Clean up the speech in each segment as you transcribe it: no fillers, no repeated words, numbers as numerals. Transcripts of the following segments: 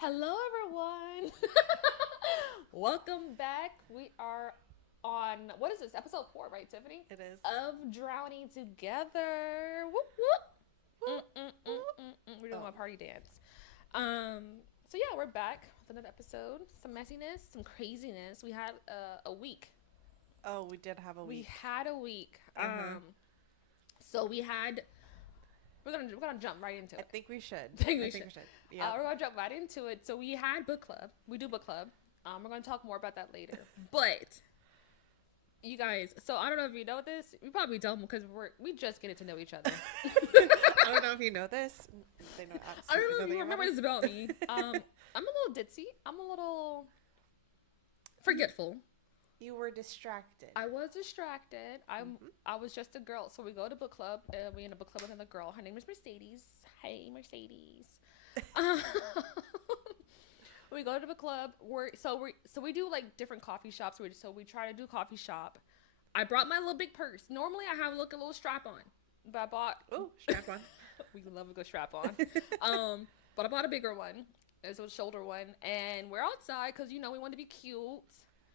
Hello, everyone. Welcome back. We are on, what is this? Episode 4, right, Tiffany? It is. Of Drowning Together. Whoop, whoop. We're doing my party dance. Um, so yeah, we're back with another episode. Some messiness, some craziness. We had a week. Oh, we did have a We week. had a week. Uh-huh. So we had. We're gonna jump right into I it. think we should. I think we should. should. Yeah. We're gonna jump right into it. So we had book club. We do book club. We're gonna talk more about that later. But you guys, so I don't know if you know this. We probably don't because we just getting to know each other. I don't know if you know this. They know I don't know if nothing you remember about this about me. I'm a little ditzy. I'm a little forgetful. You were distracted. I was distracted. I was just a girl. So we go to book club. We in a book club with another girl. Her name is Mercedes. Hey, Mercedes. We go to the club. We do like different coffee shops. So we try to do coffee shop. I brought my little big purse. Normally I have a little strap on, but I bought. Oh, strap on. We love a good strap on. But I bought a bigger one. It's a shoulder one, and we're outside because we want to be cute.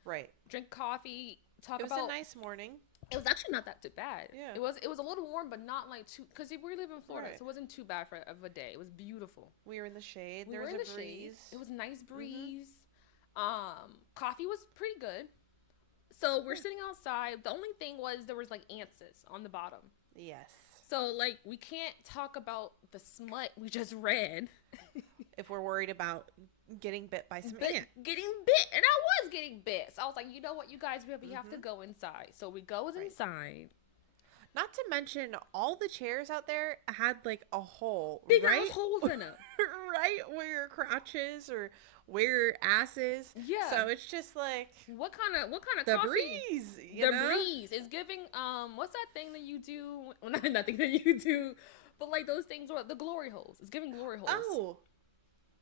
Right. Drink coffee. Talk It was about. a nice morning. It was actually not that too bad. Yeah. It was a little warm, but not like too. Because we live in Florida, Right. so it wasn't too bad of a day. It was beautiful. We were in the shade. We There were was in a the breeze. shade. It was a nice breeze. Coffee was pretty good. So we're sitting outside. The only thing was there was like ants on the bottom. Yes. So like we can't talk about the smut we just read. If we're worried about getting bit by some ant. Getting bit, and I was getting bit. So I was like, you know what, you guys, we have to go inside. So we go inside. Not to mention, all the chairs out there had like a hole. Big right? ass holes in them. Right where your crotches or where your ass is. Yeah. So it's just like What kind of the coffee? breeze. The breeze is giving. What's that thing that you do? Well, not nothing that you do, but like those things are the glory holes. It's giving glory holes. Oh,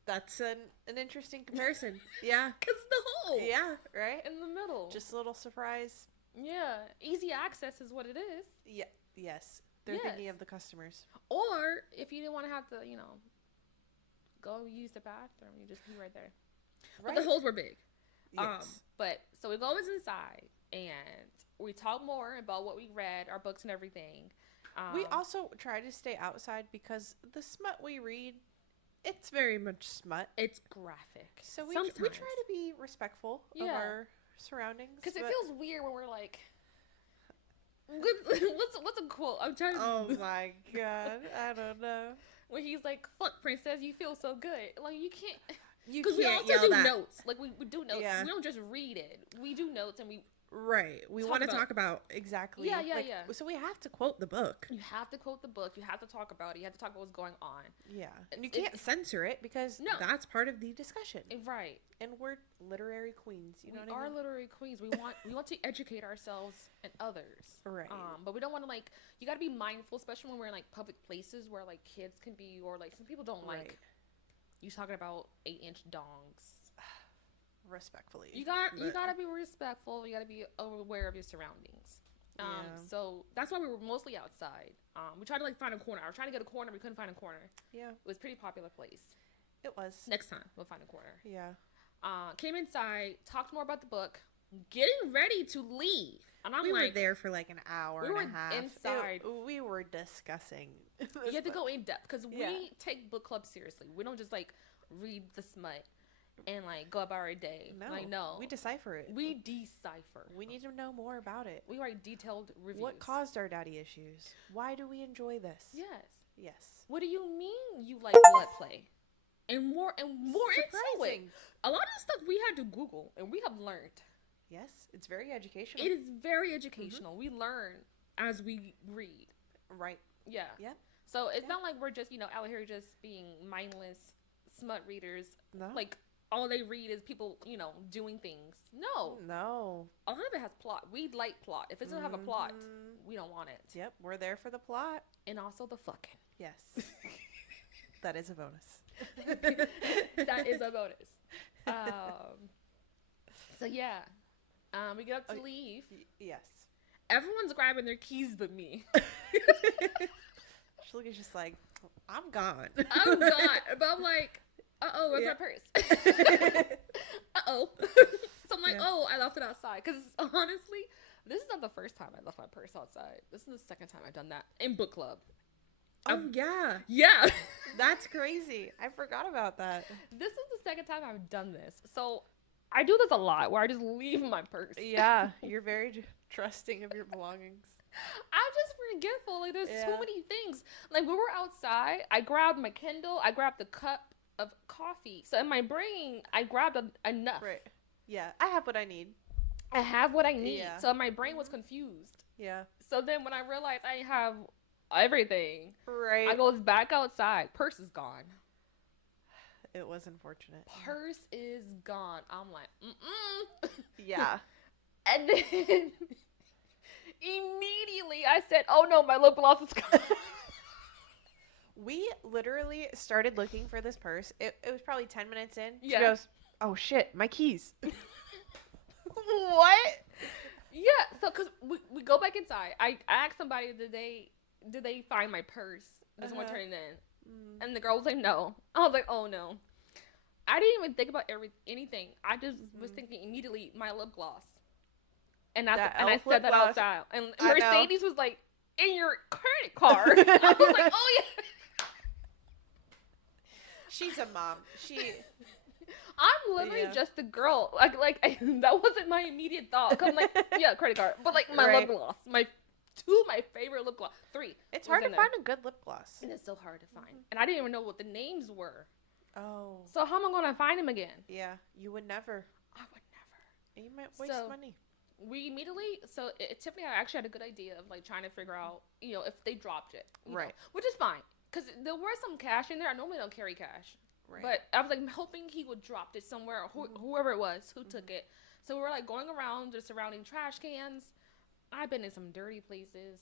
that's an interesting comparison. Yeah. It's the hole. Yeah. Right. In the middle. Just a little surprise. Yeah. Easy access is what it is. Yeah. Yes. They're thinking of the customers. Or if you didn't want to have to, go use the bathroom, you just be right there. Right. But the holes were big. Yes. But so we go inside and we talk more about what we read, our books and everything. We also try to stay outside because the smut we read, it's very much smut. It's graphic. So we try to be respectful of our surroundings. Because it feels weird when we're like, what's a quote? I'm trying to. Oh my god, I don't know. When he's like, "Fuck, princess, you feel so good." Like you can't. You Because we also yell do that. notes. Like we do notes. Yeah. We don't just read it. We do notes and we. Right. We want to talk about exactly. Yeah. So we have to quote the book. You have to quote the book. You have to talk about it. You have to talk about what's going on. Yeah. And you can't censor it because that's part of the discussion. Right. And we're literary queens. You know what I mean? We are literary queens. We want to educate ourselves and others. Right. But we don't want to you got to be mindful, especially when we're in like public places where like kids can be, or like some people don't like. You talking about 8-inch dongs. Respectfully. You gotta be respectful. You gotta be aware of your surroundings. So that's why we were mostly outside. We tried to find a corner. I was trying to get a corner. We couldn't find a corner. Yeah. It was a pretty popular place. It was. Next time we'll find a corner. Yeah. Came inside, talked more about the book, getting ready to leave. And we were there for like an hour and a half. Inside. We were discussing. You have to go in depth because we take book club seriously. We don't just read the smut and go about our day. No. We decipher it. We decipher. We need to know more about it. We write detailed reviews. What caused our daddy issues? Why do we enjoy this? Yes. What do you mean you like blood play? And more into it. A lot of stuff we had to Google and we have learned. Yes, it's very educational. It is very educational. Mm-hmm. We learn as we read. Right. Yeah. Yeah. So it's not like we're just, out here just being mindless smut readers. No. All they read is people, doing things. No. A lot of it has plot. We like plot. If it doesn't have a plot, we don't want it. Yep. We're there for the plot. And also the fucking. Yes. That is a bonus. That is a bonus. So yeah. We get up to leave. Yes. Everyone's grabbing their keys but me. Shulga's just like, I'm gone. I'm gone. But I'm like, uh-oh, where's Yeah. my purse? Uh-oh. So I'm like, Yeah. oh, I left it outside. Because honestly, this is not the first time I left my purse outside. This is the second time I've done that in book club. Oh, yeah. Yeah. That's crazy. I forgot about that. This is the second time I've done this. So I do this a lot where I just leave my purse. Yeah, you're very trusting of your belongings. I'm just forgetful. Like, there's Yeah. so many things. Like, when we're outside, I grabbed my Kindle, I grabbed the cup of coffee. So in my brain, I grabbed enough. Right. Yeah, I have what I need. I have what I need. Yeah. So my brain was confused. Yeah. So then when I realized I have everything, Right. I goes back outside. Purse is gone. It was unfortunate. Purse is gone. I'm like, mm-mm. Yeah. And then immediately I said, oh no, my lip gloss is gone. We literally started looking for this purse. It was probably 10 minutes in. She Yeah. goes, oh shit, my keys. What? Yeah, so because we go back inside. I asked somebody, did they find my purse? Did someone turn it in? And the girl was like, no. I was like, oh no. I didn't even think about anything. I just was thinking immediately my lip gloss. And I elf said lip that gloss. outside. And I know. Mercedes was like, in your credit card. I was like, oh yeah. She's a mom. I'm literally just a girl. Like that wasn't my immediate thought. I'm like, yeah, credit card. But like my lip gloss. My favorite lip gloss. 3. It's was hard to in there. find a good lip gloss. It is so hard to find. And I didn't even know what the names were. Oh. So how am I going to find them again? Yeah, you would never. I would never. You might waste money. We immediately, Tiffany and I actually had a good idea of like trying to figure out, if they dropped it. you know, which is fine. Because there were some cash in there. I normally don't carry cash. Right. But I was like hoping he would drop it somewhere, or whoever it was who took it. So we were like going around the surrounding trash cans. I've been in some dirty places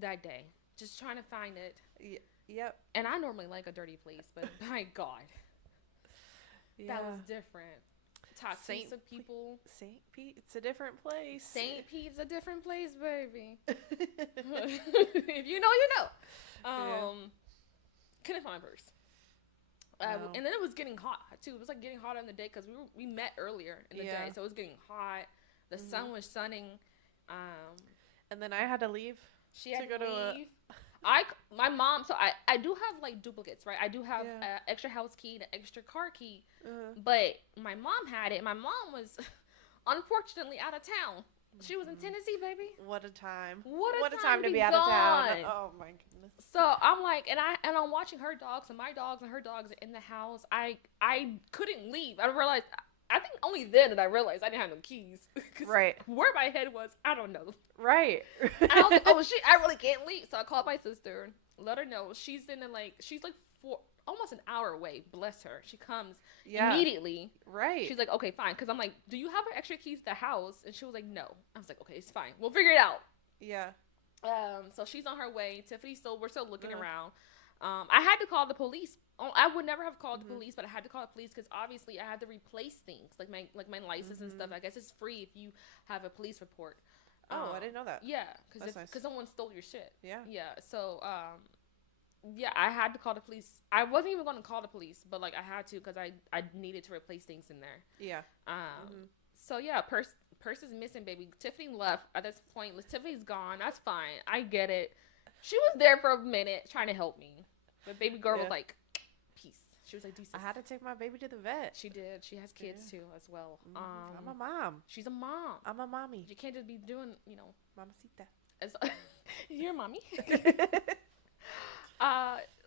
that day, just trying to find it. Yep. And I normally like a dirty place, but my God, that was different. Toxic people. St. Pete, it's a different place. St. Pete's a different place, baby. If you know, you know. Couldn't find my purse. No. And then it was getting hot too. It was like getting hotter in the day because we met earlier in the day, so it was getting hot. The sun was sunning. And then I had to leave. She had to leave. My mom. So I do have like duplicates, right? I do have an extra house key and an extra car key, but my mom had it. My mom was unfortunately out of town. She was in Tennessee, baby. What a time! What a time to be out of town! Oh my goodness! So I'm like, and I'm watching her dogs and my dogs and her dogs are in the house. I couldn't leave. I realized. I think only then did I realize I didn't have no keys. Right. Where my head was, I don't know. Right. And I was like, oh shit, I really can't leave. So I called my sister, let her know. She's like almost an hour away. Bless her. She comes immediately. Right. She's like, okay, fine. Because I'm like, do you have extra keys to the house? And she was like, no. I was like, okay, it's fine. We'll figure it out. Yeah. So she's on her way. We're still looking around. I had to call the police. I would never have called the police, but I had to call the police because obviously I had to replace things like my license and stuff. I guess it's free if you have a police report. Oh, I didn't know that. Yeah, because nice. someone stole your shit. Yeah. Yeah. So I had to call the police. I wasn't even going to call the police, but like I had to because I needed to replace things in there. Yeah. So yeah, purse is missing, baby. Tiffany left at this point. Tiffany's gone. That's fine. I get it. She was there for a minute trying to help me, but baby girl was like, peace. She was like, deuces. I had to take my baby to the vet. She did. She has kids too as well. I'm a mom. She's a mom. I'm a mommy. You can't just be doing, Mamacita. as you're a mommy.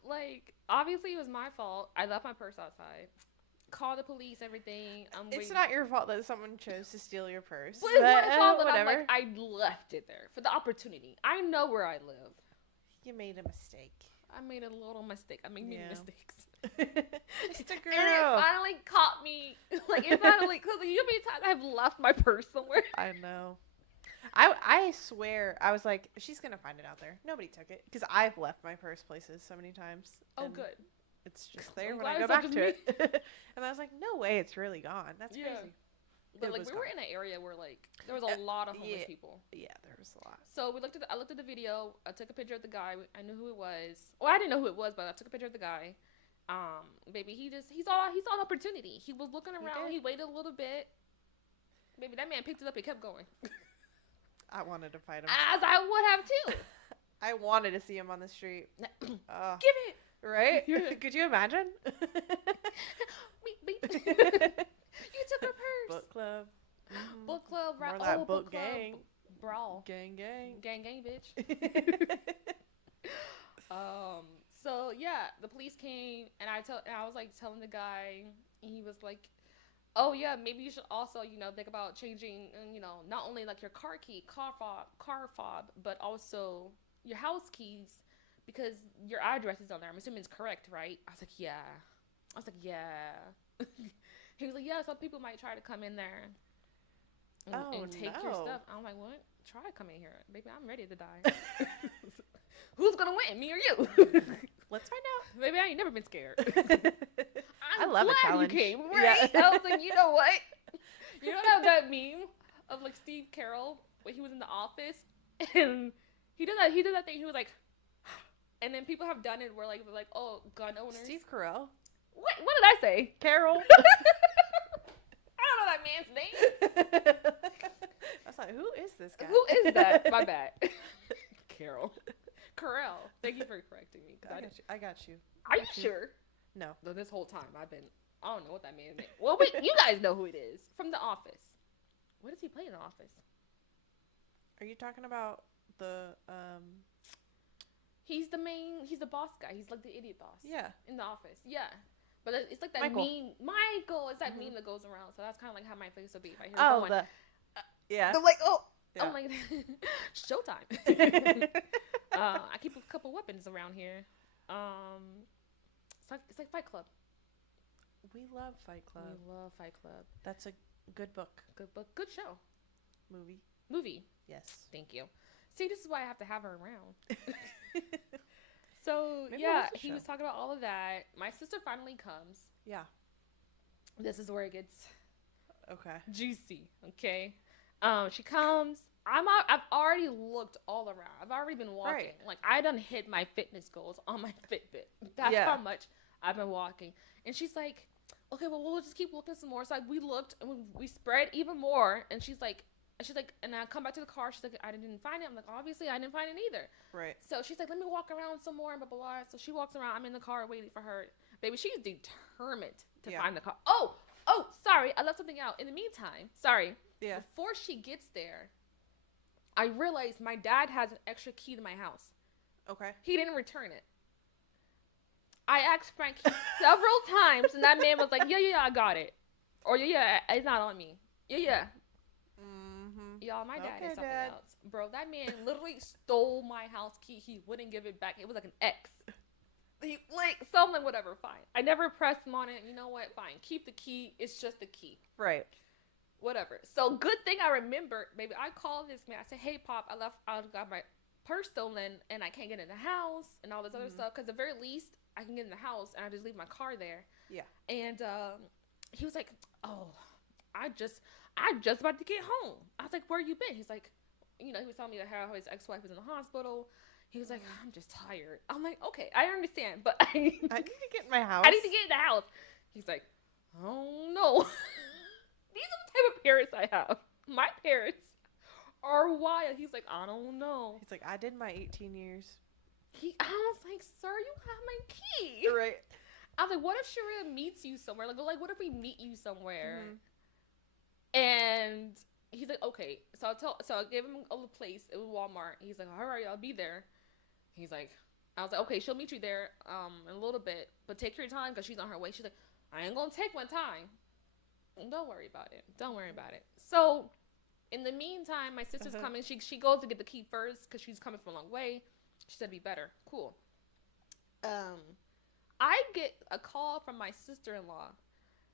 Like obviously it was my fault. I left my purse outside. Call the police, everything. It's not your fault that someone chose to steal your purse. But it's my fault that whatever. I left it there for the opportunity. I know where I live. You made a mistake. I made a little mistake. I make many mistakes. Just a girl. And it finally caught me. Like it finally, because you know how many times I've left my purse somewhere. I know. I swear, I was like, she's gonna find it out there. Nobody took it because I've left my purse places so many times. Oh, good. It's just there I'm when I glad go it's back not to just it. And I was like, no way, it's really gone. That's crazy. But like we were in an area where like there was a lot of homeless people. Yeah, there was a lot. So I looked at the video. I took a picture of the guy. I knew who it was. Well, I didn't know who it was, but I took a picture of the guy. Baby, he's all opportunity. He was looking around. He waited a little bit. Baby, that man picked it up and kept going. I wanted to fight him. As I would have too. I wanted to see him on the street. Give it. Right? Could you imagine? You took her purse. Book club. Book club, right? More that book gang. Brawl. Gang. Gang, bitch. So yeah, the police came, and I was like telling the guy, and he was like, "Oh yeah, maybe you should also, think about changing, not only like your car fob, but also your house keys, because your address is on there. I'm assuming it's correct, right?" I was like, "Yeah." He was like, "Yeah, some people might try to come in there and take your stuff." I'm like, "What? Try to come in here, baby? I'm ready to die." Who's gonna win, me or you? Let's find out. Maybe I ain't never been scared. I love a challenge. You came, right? Yeah. I was like, you know what? You know that meme of like Steve Carell when he was in the office and he did that thing. He was like, and then people have done it where like they're like, oh, gun owners. Steve Carell. What did I say? Carol. I don't know that man's name. I was like, who is this guy? Who is that? My bad. Carol. Thank you for correcting me. I got you. Are you sure? No. Though this whole time I don't know what that man's name. Well, wait, you guys know who it is from The Office. What does he play in The Office? Are you talking about the He's the boss guy. He's like the idiot boss. Yeah. In The Office. Yeah. But it's like that Michael. meme. Michael is that meme that goes around. So that's kind of like how my face will be if I hear someone. Yeah. I'm like, oh. Yeah. I'm like, showtime. I keep a couple weapons around here. It's like Fight Club. We love Fight Club. That's a good book. Good book. Good show. Movie. Yes. Thank you. See, this is why I have to have her around. So, Maybe yeah, he was talking about all of that. My sister finally comes. Yeah. This is where it gets juicy, okay? She comes. I've already looked all around. I've already been walking. Right. Like, I done hit my fitness goals on my Fitbit. That's how much I've been walking. And she's like, okay, well, we'll just keep looking some more. So, like, we looked, and we spread even more. And she's like, and I come back to the car. She's like, I didn't find it. I'm like, obviously, I didn't find it either. Right. So she's like, let me walk around some more and blah, blah, blah. So she walks around. I'm in the car waiting for her. Baby, she's determined to find the car. Oh, sorry. I left something out. In the meantime, before she gets there, I realized my dad has an extra key to my house. Okay. He didn't return it. I asked Frank several times, and that man was like, yeah, I got it. Or, yeah, it's not on me. Yeah. Mm-hmm. Y'all, my dad is something else. Bro, that man literally stole my house key. He wouldn't give it back. It was like an X. Something, whatever, fine. I never pressed him on it. You know what? Fine. Keep the key. It's just the key. Right. Whatever. So, good thing I remembered, baby. I called this man. I said, hey, Pop, I got my purse stolen, and I can't get in the house, and all this other stuff. Because at the very least, I can get in the house, and I just leave my car there. Yeah. And he was like, oh, I just about to get home. I was like, where you been? He's like, he was telling me how his ex-wife was in the hospital. He was like, I'm just tired. I'm like, okay, I understand, but I need to get in my house. I need to get in the house. He's like, oh no. These are the type of parents I have. My parents are wild. He's like, I don't know. He's like, I did my 18 years. I was like, sir, you have my key. Right. I was like, what if Sharia meets you somewhere? Like, what if we meet you somewhere? And he's like, okay. So I gave him a place. It was Walmart. He's like, all right, I'll be there. He's like, I was like, okay, she'll meet you there in a little bit, but take your time because she's on her way. She's like, I ain't gonna take my time. Don't worry about it. So in the meantime, my sister's coming. She goes to get the key first because she's coming from a long way. She said, be better. Cool. I get a call from my sister-in-law.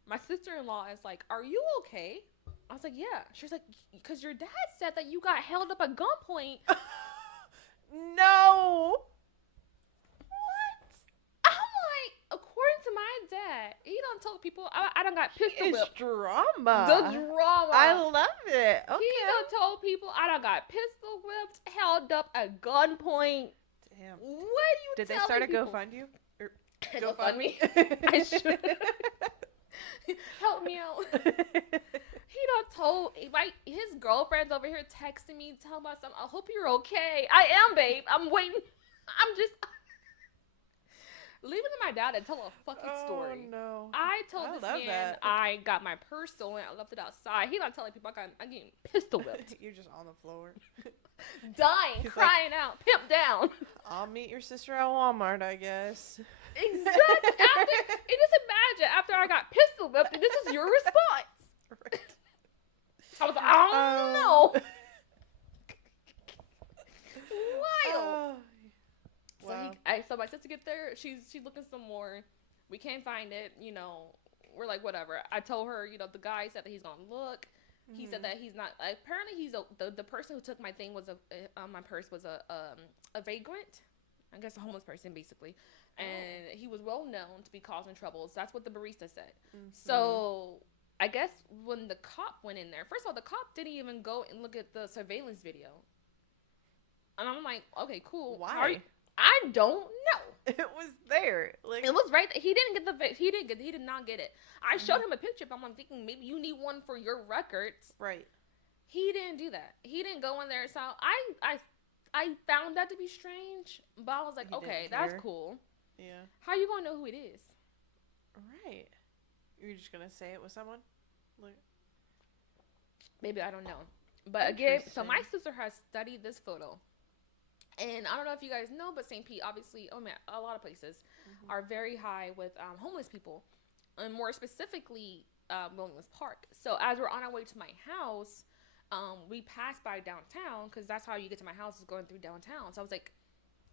My sister-in-law is like, are you okay? I was like, yeah. She was like, because your dad said that you got held up at gunpoint. No. What? I'm like, according to my dad, he done told people I done got pistol whipped. Drama. The drama. I love it. Okay. He done told people I done got pistol whipped, held up at gunpoint. Damn. What are you Did they telling start a people? GoFundMe? Go fund me. I should. Help me out. He done told his girlfriend's over here texting me, telling me something. I hope you're okay. I am, babe. I'm waiting. I'm just leaving to my dad and tell a fucking story. Oh no. I told this man that. I got my purse stolen. I left it outside. He not telling people I'm getting pistol whipped. You're just on the floor. Dying, He's crying out, pimp down. I'll meet your sister at Walmart, I guess. Exactly. And just imagine after I got pistol whipped, and this is your response. Right. I was like, I don't know. Wild. Wow. So my sister get there. She's looking some more. We can't find it. You know, we're like whatever. I told her, you know, the guy said that he's gonna look. He said that he's not. Apparently, the person who took my thing was my purse was a vagrant. I guess a homeless person basically, and he was well known to be causing troubles. That's what the barista said. So I guess when the cop went in there, first of all, the cop didn't even go and look at the surveillance video. And I'm like, okay, cool. Why? I don't know. It was there. Like It was right there. He did not get it. I showed him a picture, but I'm thinking maybe you need one for your records. Right. He didn't do that. He didn't go in there. So I found that to be strange, but I was like, okay, that's cool. Yeah. How you gonna know who it is? Right. You're just gonna say it was someone? Like Maybe I don't know. But again, so my sister has studied this photo. And I don't know if you guys know, but St. Pete, obviously, a lot of places are very high with homeless people. And more specifically, Williams Park. So as we're on our way to my house, we passed by downtown because that's how you get to my house is going through downtown. So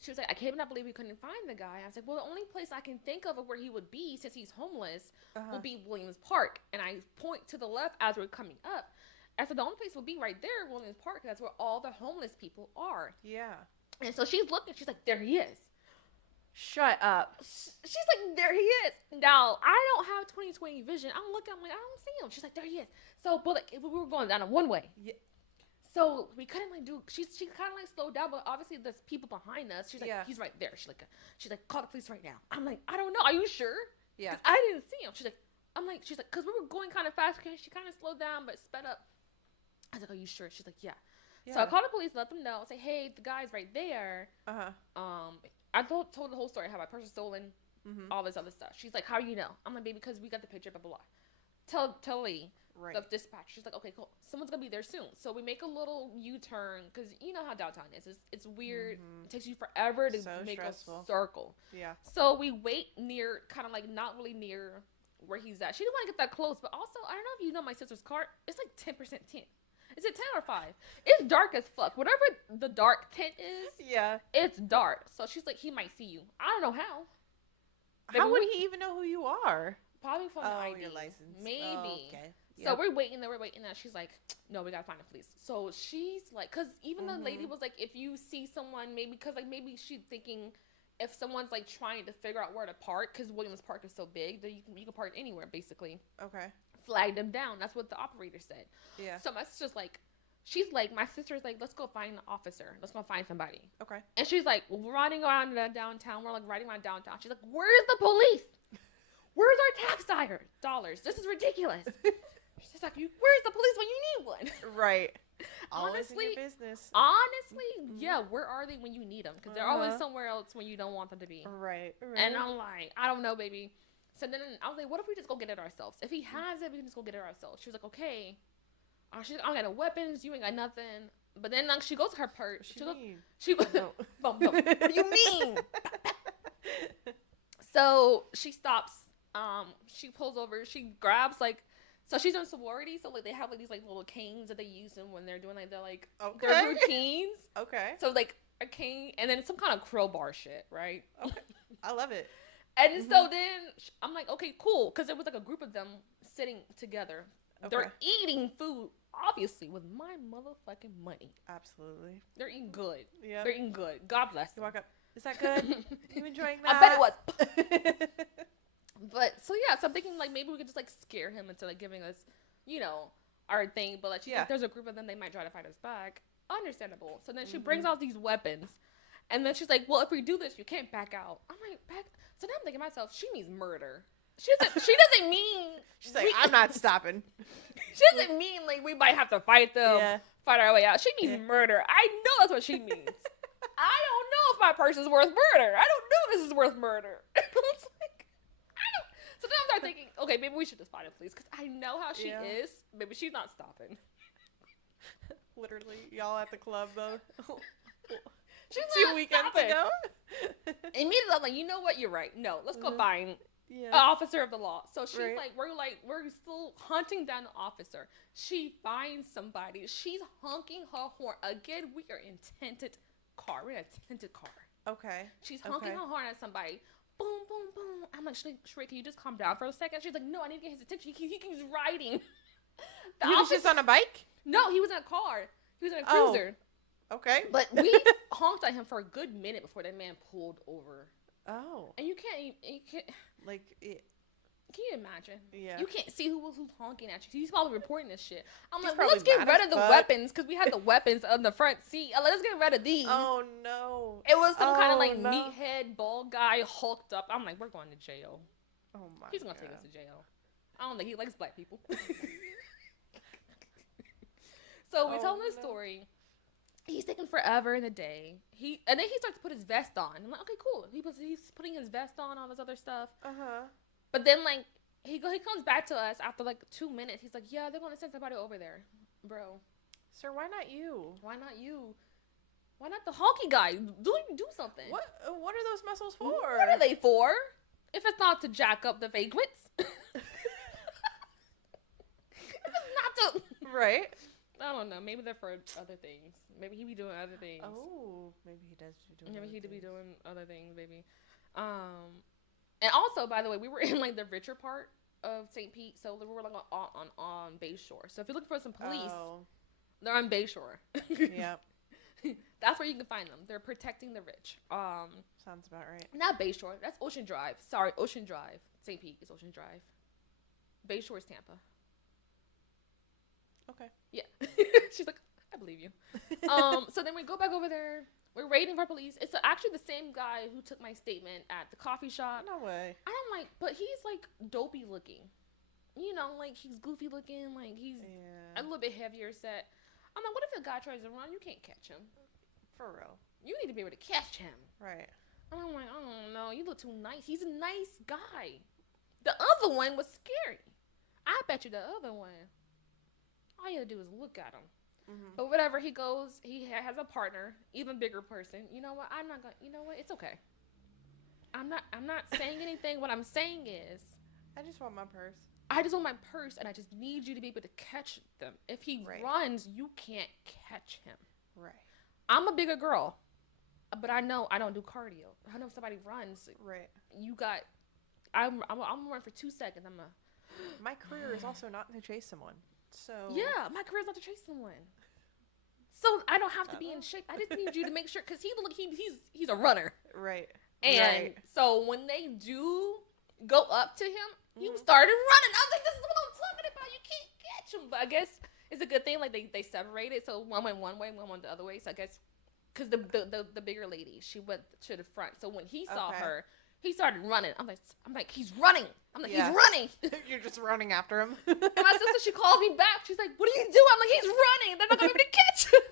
she was like, I cannot believe we couldn't find the guy. I was like, well, the only place I can think of where he would be since he's homeless would be Williams Park. And I point to the left as we're coming up. I said, the only place would be right there, Williams Park. That's where all the homeless people are. Yeah. And so she's looking. She's like, there he is. Shut up. She's like, there he is. Now, I don't have 20/20 vision. I'm looking. I'm like, I don't see him. She's like, there he is. So, but like, we were going down a one way. Yeah. So we couldn't like do. She kind of like slowed down, but obviously there's people behind us. She's like, he's right there. She's like, call the police right now. I'm like, I don't know. Are you sure? Yeah. I didn't see him. She's like, because we were going kind of fast. She kind of slowed down, but sped up. I was like, are you sure? She's like, yeah. So I called the police, let them know. I say, hey, the guy's right there. I told the whole story, how my purse was stolen, all this other stuff. She's like, how do you know? I'm like, baby, because we got the picture, blah, blah, blah. Tell Lee, the dispatch. She's like, okay, cool. Someone's going to be there soon. So we make a little U-turn, because you know how downtown is. It's weird. It takes you forever to make stressful. A circle. Yeah. So we wait near, kind of like not really near where he's at. She didn't want to get that close, but also, I don't know if you know my sister's car. It's like 10% tint. Is it 10 or 5? It's dark as fuck. Whatever the dark tint is, it's dark. So she's like, he might see you. I don't know how. How would he even know who you are? Probably from the ID. Your license. Maybe. Oh, okay. So we're waiting there. She's like, no, we gotta find the police. So she's like, because even the lady was like, if you see someone, maybe she's thinking if someone's like trying to figure out where to park, because Williams Park is so big that you can park anywhere basically. Okay. Flag them down. That's what the operator said. Yeah. So my sister's like, my sister's like, let's go find an officer. Let's go find somebody. Okay. And she's like, we're riding around downtown. We're like riding around downtown. She's like, where's the police? Where's our tax dollars? This is ridiculous. She's like, where's the police when you need one? Right. Honestly, in your business. Honestly, yeah. Where are they when you need them? Because they're always somewhere else when you don't want them to be. Right. And I'm like, I don't know, baby. So then I was like, what if we just go get it ourselves? If he has it, we can just go get it ourselves. She was like, okay. She's like, I don't got no weapons. You ain't got nothing. But then she goes to her purse. What do you mean? So she stops. She pulls over. She grabs so she's in sorority. So like they have like these like little canes that they use when they're doing like their routines. Okay. So like a cane and then some kind of crowbar shit, right? Okay. I love it. And so then I'm like, okay, cool. Because it was like a group of them sitting together. Okay. They're eating food, obviously, with my motherfucking money. Absolutely. They're eating good. Yeah. They're eating good. God bless them. You walk up. Is that good? You enjoying that? I bet it was. But, so yeah. So I'm thinking, like, maybe we could just, like, scare him into, like, giving us, you know, our thing. But, like, she's like, there's a group of them. They might try to fight us back. Understandable. So then she brings out these weapons. And then she's like, well, if we do this, you can't back out. I'm like, back. So now I'm thinking to myself, she means murder. She doesn't mean. She's like, I'm not stopping. She doesn't mean like we might have to fight them, fight our way out. She means murder. I know that's what she means. I don't know if my purse is worth murder. I don't know if this is worth murder. It's like, I don't. So then I start thinking, okay, maybe we should just find a police because I know how she is. Maybe she's not stopping. Literally, y'all at the club though. She's 2 weekends ago. Immediately, I'm like, you know what? You're right. No, let's go find an officer of the law. So she's like, we're still hunting down the officer. She finds somebody. She's honking her horn. Again, we are in tinted car. We're in a tinted car. Okay. She's honking her horn at somebody. Boom, boom, boom. I'm like, Shrek, can you just calm down for a second? She's like, no, I need to get his attention. He keeps riding. He was just on a bike? No, he was in a car. He was in a cruiser. Okay. But we honked at him for a good minute before that man pulled over. Oh. And you can't like, can you imagine? Yeah. You can't see who's honking at you. He's probably reporting this shit. I'm He's like, well, let's get rid of the weapons because we had the weapons on the front seat. Let's get rid of these. Oh no. It was some kind of like meathead bald guy hulked up. I'm like, we're going to jail. Oh my. He's gonna take us to jail. I don't think he likes black people. So we tell him this story. He's taking forever in the day. And then he starts to put his vest on. I'm like, okay, cool. He's putting his vest on, all this other stuff. But then like he comes back to us after like 2 minutes. He's like, yeah, they're gonna send somebody over there, bro. Sir, why not you? Why not you? Why not the hulky guy? Do something. What are those muscles for? What are they for? If it's not to jack up the vagrants. If it's not to right. I don't know. Maybe they're for other things. Maybe he be doing other things. Oh, maybe he does be doing. Maybe he'd be doing other things. Maybe. And also, by the way, we were in like the richer part of St. Pete, so we were like on Bayshore. So if you're looking for some police, they're on Bayshore. Yep. That's where you can find them. They're protecting the rich. Sounds about right. Not Bayshore. That's Ocean Drive. Sorry, Ocean Drive. St. Pete is Ocean Drive. Bayshore is Tampa. Okay. Yeah. She's like, I believe you. So then we go back over there. We're waiting for police. It's actually the same guy who took my statement at the coffee shop. No way. And I'm like, but he's like dopey looking. You know, like he's goofy looking. Like he's a little bit heavier set. I'm like, what if a guy tries to run? You can't catch him. For real. You need to be able to catch him. Right. And I'm like, I don't know. You look too nice. He's a nice guy. The other one was scary. I bet you the other one. All you gotta do is look at him. Mm-hmm. But whatever, he goes, he has a partner, even bigger person. You know what? I'm not gonna. You know what? It's okay. I'm not saying anything. What I'm saying is, I just want my purse. I just want my purse, and I just need you to be able to catch them. If he runs, you can't catch him. Right. I'm a bigger girl, but I know I don't do cardio. I know if somebody runs. Right. You got. I'm gonna run for 2 seconds. My career is also not to chase someone. So yeah, my career is not to chase someone. So I don't have to be in shape. I just need you to make sure, because he's a runner. Right. And so when they do go up to him, he started running. I was like, this is what I'm talking about. You can't catch him. But I guess it's a good thing. Like they separated. So one went one way, one went the other way. So I guess because the bigger lady, she went to the front. So when he saw her, he started running. I'm like, he's running. I'm like, he's running. You're just running after him. And my sister, she called me back. She's like, what are you doing? I'm like, he's running. They're not going to be able to catch him.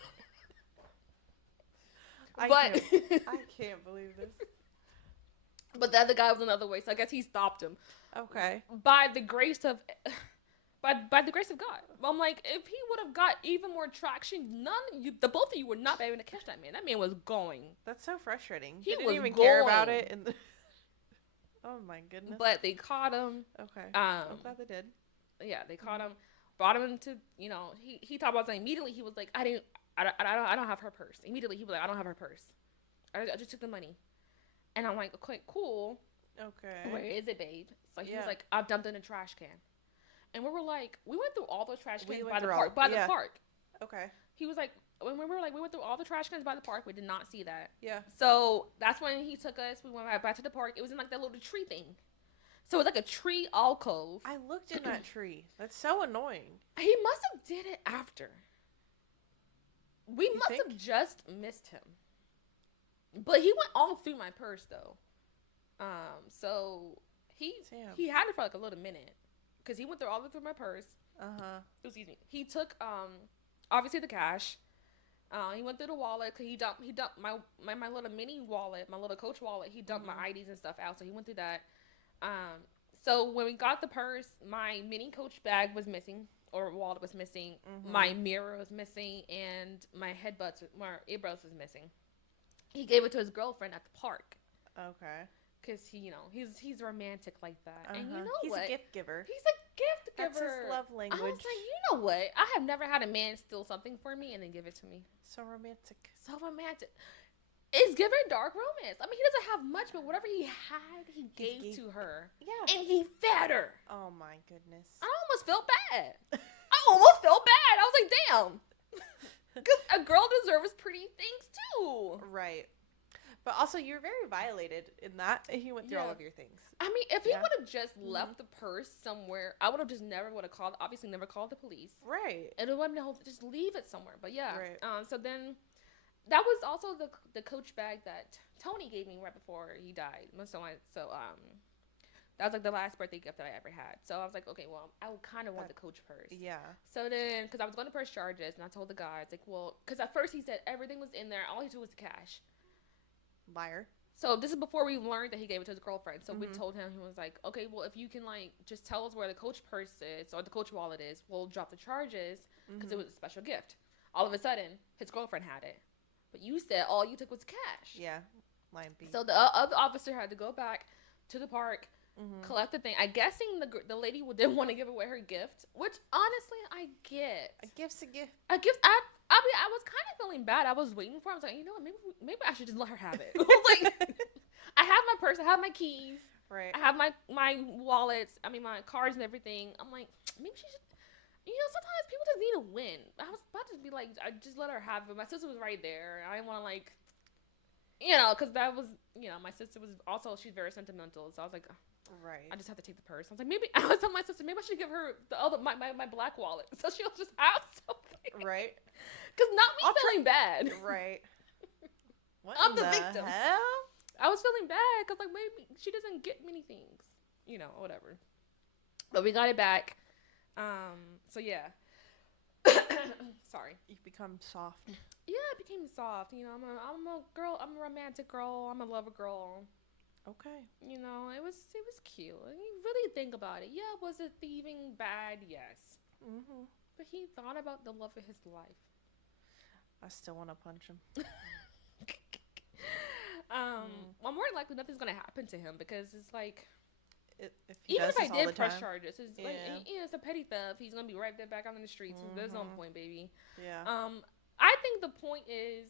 I can't believe this. But the other guy was another way, so I guess he stopped him. Okay. By the grace of God. I'm like, if he would have got even more traction, the both of you would not be able to catch that man. That man was going. That's so frustrating. He didn't even care about it. Oh my goodness. But they caught him. Okay. I'm glad they did. Yeah, they caught him. Brought him into, he talked about something. Immediately he was like, I don't have her purse. Immediately he was like, I don't have her purse. I just took the money. And I'm like, okay, cool. Okay. Where is it, babe? So he was like, I've dumped it in a trash can. And we were like, we went through all those trash cans by the park. The park. Okay. He was like, when we were like, we went through all the trash cans by the park. We did not see that. Yeah. So that's when he took us. We went right back to the park. It was in like that little tree thing. So it was like a tree alcove. I looked in that tree. That's so annoying. He must have did it after. We must have just missed him. But he went all through my purse though. So he had it for like a little minute because he went through all the through my purse. Excuse me. He took obviously the cash. He went through the wallet because he dumped my little mini wallet, my little Coach wallet. He dumped my IDs and stuff out, so he went through that. So when we got the purse, my mini Coach bag was missing, or wallet was missing. My mirror was missing, and my earbuds was missing. He gave it to his girlfriend at the park. Okay. Because he's romantic like that, and you know he's what? He's a gift giver. He's a gift giver. That's his love language. I was like, you know what? I have never had a man steal something for me and then give it to me. So romantic. So romantic. It's giving dark romance. I mean, he doesn't have much, but whatever he had, he gave to her. Yeah. And he fed her. Oh my goodness. I almost felt bad. I was like, damn. Because a girl deserves pretty things too. Right. But also, you're very violated in that he went through all of your things. I mean, if he would have just left the purse somewhere, I would have just never called the police. Right. And it wouldn't just leave it somewhere. But yeah. Right. So then, that was also the Coach bag that Tony gave me right before he died. That was like the last birthday gift that I ever had. So I was like, okay, well, I would kind of want the Coach purse. Yeah. So then, because I was going to press charges, and I told the guy, it's like, well, because at first he said everything was in there. All he took was the cash. Liar. So this is before we learned that he gave it to his girlfriend. So we told him, he was like, okay, well, if you can like just tell us where the Coach purse is or the Coach wallet is, we'll drop the charges because it was a special gift. All of a sudden, his girlfriend had it. But you said all you took was cash. Yeah. Lying beat. So the other officer had to go back to the park, collect the thing. I'm guessing the lady didn't want to give away her gift, which honestly I get. A gift's a gift. A gift. I mean, I was kind of feeling bad. I was waiting for it. I was like, you know what? Maybe I should just let her have it. I was like, I have my purse. I have my keys. Right. I have my wallets. I mean, my cards and everything. I'm like, maybe she should. You know, sometimes people just need to win. I was about to be like, I just let her have it. My sister was right there. I didn't want to like, you know, because that was, you know, my sister was also, she's very sentimental. So I was like, right. I just have to take the purse. I was like, I was telling my sister, maybe I should give her my black wallet so she'll just have something. Right. Because not me feeling bad. Right. What I'm the victim. Hell? I was feeling bad because like maybe she doesn't get many things, you know, whatever. But we got it back. So yeah. Sorry. You become soft. Yeah, I became soft. You know, I'm a girl. I'm a romantic girl. I'm a lover girl. Okay. You know, it was cute. And you really think about it. Yeah, was it thieving bad? Yes. But he thought about the love of his life. I still want to punch him. Well, more than likely nothing's gonna happen to him because it's like, even if I did press time. Charges, it's like it's a petty theft. He's gonna be right there back out on the streets. There's no point, baby. Yeah. I think the point is,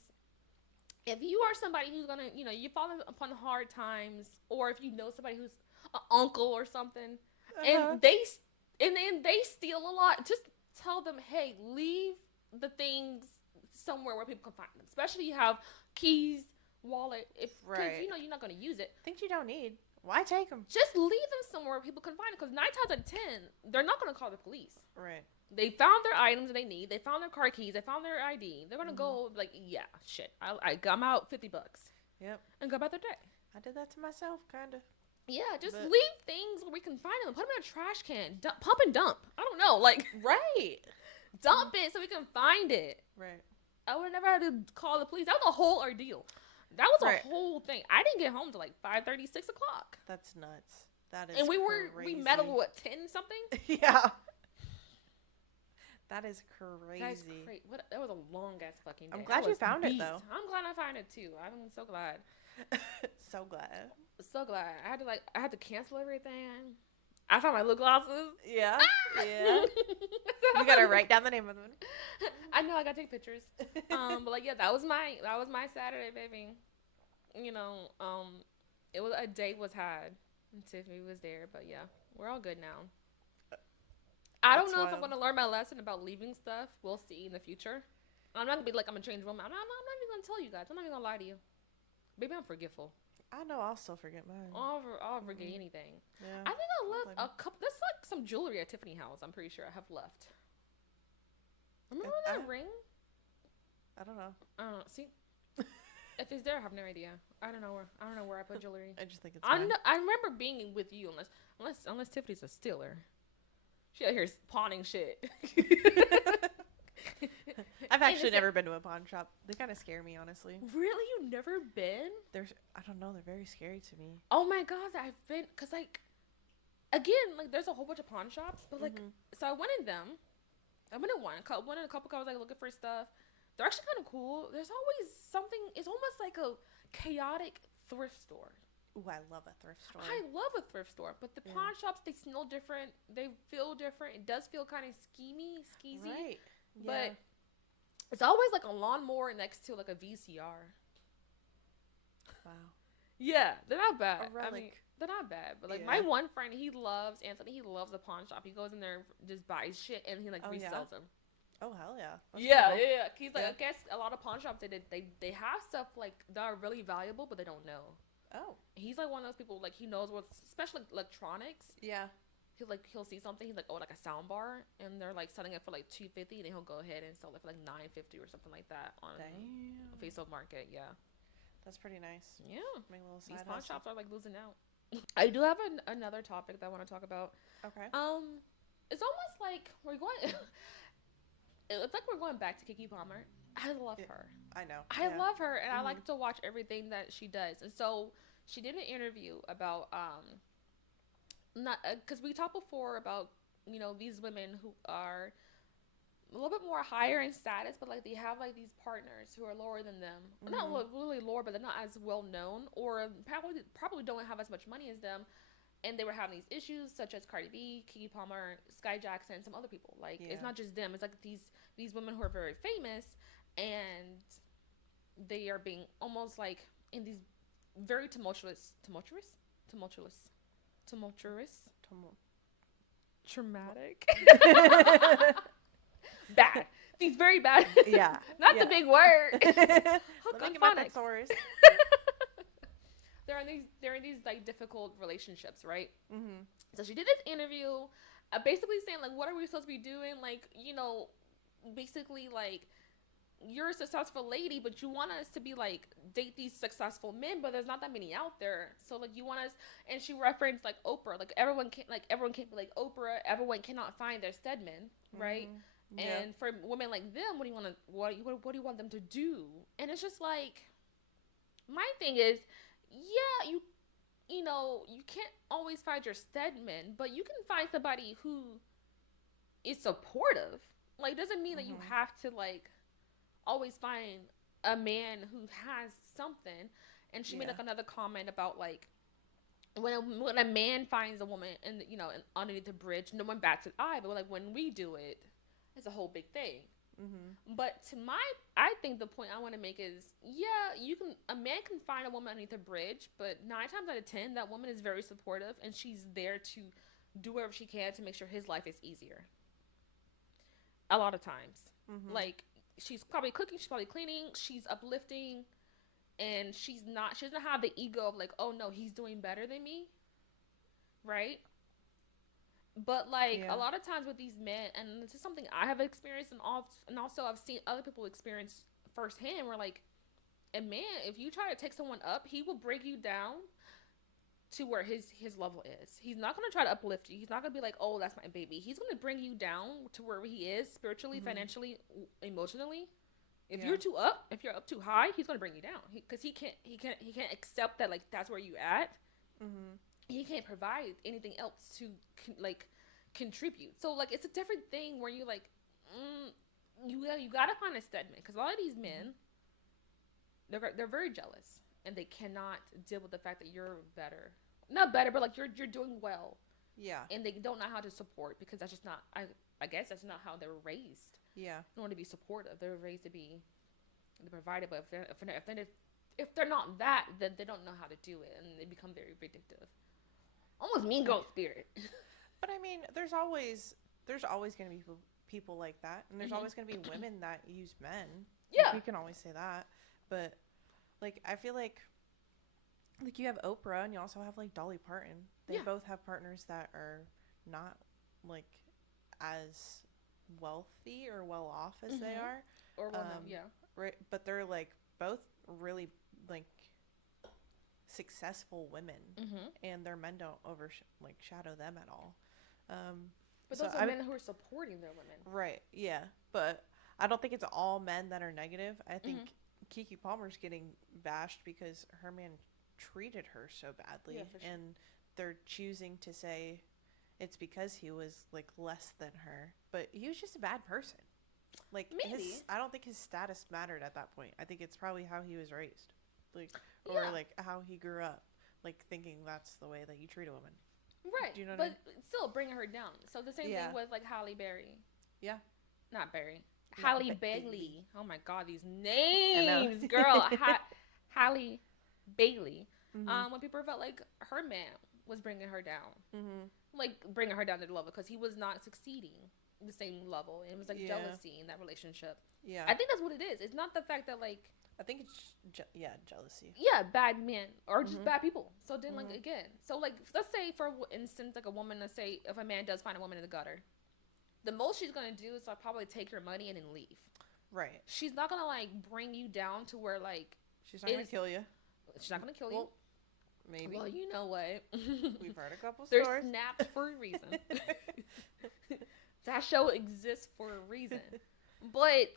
if you are somebody who's gonna, you know, you fall upon hard times, or if you know somebody who's an uncle or something, and they steal a lot, just tell them, hey, leave the things somewhere where people can find them. Especially you have keys, wallet, because you know you're not gonna use it. Things you don't need. Why take them? Just leave them somewhere where people can find it. Because 9 times out of 10, they're not gonna call the police. Right. They found their items that they need. They found their car keys. They found their ID. They're gonna go like, yeah, shit. I'm out $50. Yep. And go about their day. I did that to myself, kind of. Yeah, just leave things where we can find them. Put them in a trash can. Pump and dump. I don't know, like right. Dump it so we can find it. Right. I would have never had to call the police. That was a whole ordeal. That was a whole thing. I didn't get home till like 5:30, 6 o'clock. That's nuts. That is. And we crazy. met at what, 10 something? Yeah. That is crazy. That's crazy. That was a long ass fucking day. I'm glad you found it though. I'm glad I found it too. I'm so glad. So glad. So glad. I had to cancel everything. I found my lip glosses. Yeah. Yeah. You gotta write down the name of them. I know, I gotta take pictures. But like, yeah, that was my Saturday, baby. You know, it was a date was had, and Tiffany was there. But yeah, we're all good now. I don't know if I'm gonna learn my lesson about leaving stuff. We'll see in the future. I'm not gonna be like I'm a changed woman. I'm not even gonna tell you guys. I'm not even gonna lie to you. Baby, I'm forgetful. I know I'll still forget mine. I'll forget anything. Yeah. I think I left a couple. That's like some jewelry at Tiffany house. I'm pretty sure I have left. Remember that ring? I don't know. I don't know. See, If it's there, I have no idea. I don't know where I put jewelry. I just think it's fine. I remember being with you unless Tiffany's a stealer. She out here pawning shit. I've actually never been to a pawn shop. They kind of scare me, honestly. Really? You've never been? I don't know. They're very scary to me. Oh my god, I've been, cause like, again, like there's a whole bunch of pawn shops, but like, so I went in them. I went in one in a couple. I was like looking for stuff. They're actually kind of cool. There's always something. It's almost like a chaotic thrift store. Ooh, I love a thrift store. I love a thrift store, but the pawn shops, they smell different. They feel different. It does feel kind of skeezy. Right. Yeah. But it's always like a lawnmower next to like a VCR. Wow. Yeah, they're not bad. A relic. I mean, they're not bad. But like my one friend, he loves the pawn shop. He goes in there and just buys shit and he like resells them. Oh hell yeah. That's cool. He's like, I guess a lot of pawn shops they have stuff like that are really valuable, but they don't know. Oh. He's like one of those people, like he knows what's, especially electronics. Yeah. He'll see something, he's like, oh, like a sound bar, and they're like selling it for like $250, and then he'll go ahead and sell it for like $950 or something like that on Facebook Market. Yeah. That's pretty nice. Yeah. My little side These pawn hustle. shops are like losing out. I do have another topic that I want to talk about. Okay. It's almost like we're going. It's like we're going back to Keke Palmer. I love her. I know. I love her, and I like to watch everything that she does. And so she did an interview about not because we talked before about these women who are a little bit more higher in status, but like they have like these partners who are lower than them. Not really lower, but they're not as well known, or probably don't have as much money as them. And they were having these issues, such as Cardi B, Keke Palmer, Sky Jackson, and some other people. Like it's not just them; it's like these women who are very famous, and they are being almost like in these very tumultuous, traumatic, bad. These very bad. Yeah. Not the big word. Let me get my thesaurus. They're in these like difficult relationships, right? Mm-hmm. So she did this interview, basically saying like, what are we supposed to be doing? Like, basically like, you're a successful lady, but you want us to be like date these successful men, but there's not that many out there. So like, you want us, and she referenced like Oprah, like everyone can't be like Oprah. Everyone cannot find their Stedman, right? Mm-hmm. And for women like them, what do you want them to do? And it's just like, my thing is, yeah, you can't always find your Stedman, but you can find somebody who is supportive. Like, doesn't mean that you have to like always find a man who has something. And she made like another comment about like when a man finds a woman and underneath the bridge, no one bats an eye, but like when we do it, it's a whole big thing. Mm-hmm. But I think the point I want to make is, a man can find a woman underneath a bridge, but 9 times out of 10, that woman is very supportive, and she's there to do whatever she can to make sure his life is easier. A lot of times. Mm-hmm. Like, she's probably cooking, she's probably cleaning, she's uplifting, and she doesn't have the ego of like, oh no, he's doing better than me. Right? But like a lot of times with these men, and this is something I have experienced, and also I've seen other people experience firsthand, where like a man, if you try to take someone up, he will break you down to where his level is. He's not going to try to uplift you. He's not going to be like, oh, that's my baby. He's going to bring you down to where he is spiritually, financially, emotionally. If you're up too high, he's going to bring you down, because he can't accept that like that's where you at. Mm-hmm. He can't provide anything else to like contribute. So like it's a different thing where you like you gotta find a Stedman, because a lot of these men, they're very jealous, and they cannot deal with the fact that you're not better, but like you're doing well. Yeah. And they don't know how to support, because that's just not, I guess that's not how they were raised. Yeah. In order to be supportive, they were raised to be the provider, but if they're not that, then they don't know how to do it, and they become very vindictive. Almost mean girl spirit. But I mean, there's always going to be people like that, and there's always going to be women that use men. Yeah, like, we can always say that. But like, I feel like you have Oprah, and you also have like Dolly Parton. They both have partners that are not like as wealthy or well off as they are, or well known. Yeah, right. But they're like both really like successful women, and their men don't shadow them at all. But those are men who are supporting their women. Right. Yeah. But I don't think it's all men that are negative. I think Keke Palmer's getting bashed because her man treated her so badly, and they're choosing to say it's because he was like less than her, but he was just a bad person. Like, maybe I don't think his status mattered at that point. I think it's probably how he was raised, or like how he grew up, like thinking that's the way that you treat a woman. Right. Do you know what I mean? Still bringing her down. So the same thing with like Halle Berry. Yeah. Not Berry. Halle Bailey. Oh my God, these names, girl. Halle Bailey. When people felt like her man was bringing her down, like bringing her down to the level because he was not succeeding the same level, and it was like jealousy in that relationship. Yeah, I think that's what it is. It's not the fact that like I think it's jealousy. Yeah, bad men or just bad people. So then like again, so like let's say for instance like a woman, let's say if a man does find a woman in the gutter, the most she's gonna do is like probably take your money and then leave. Right. She's not gonna like bring you down to where like she's not gonna kill you. She's not gonna kill you. Maybe. Well, you know what? We've heard a couple stories. They're snapped for a reason. That show exists for a reason. But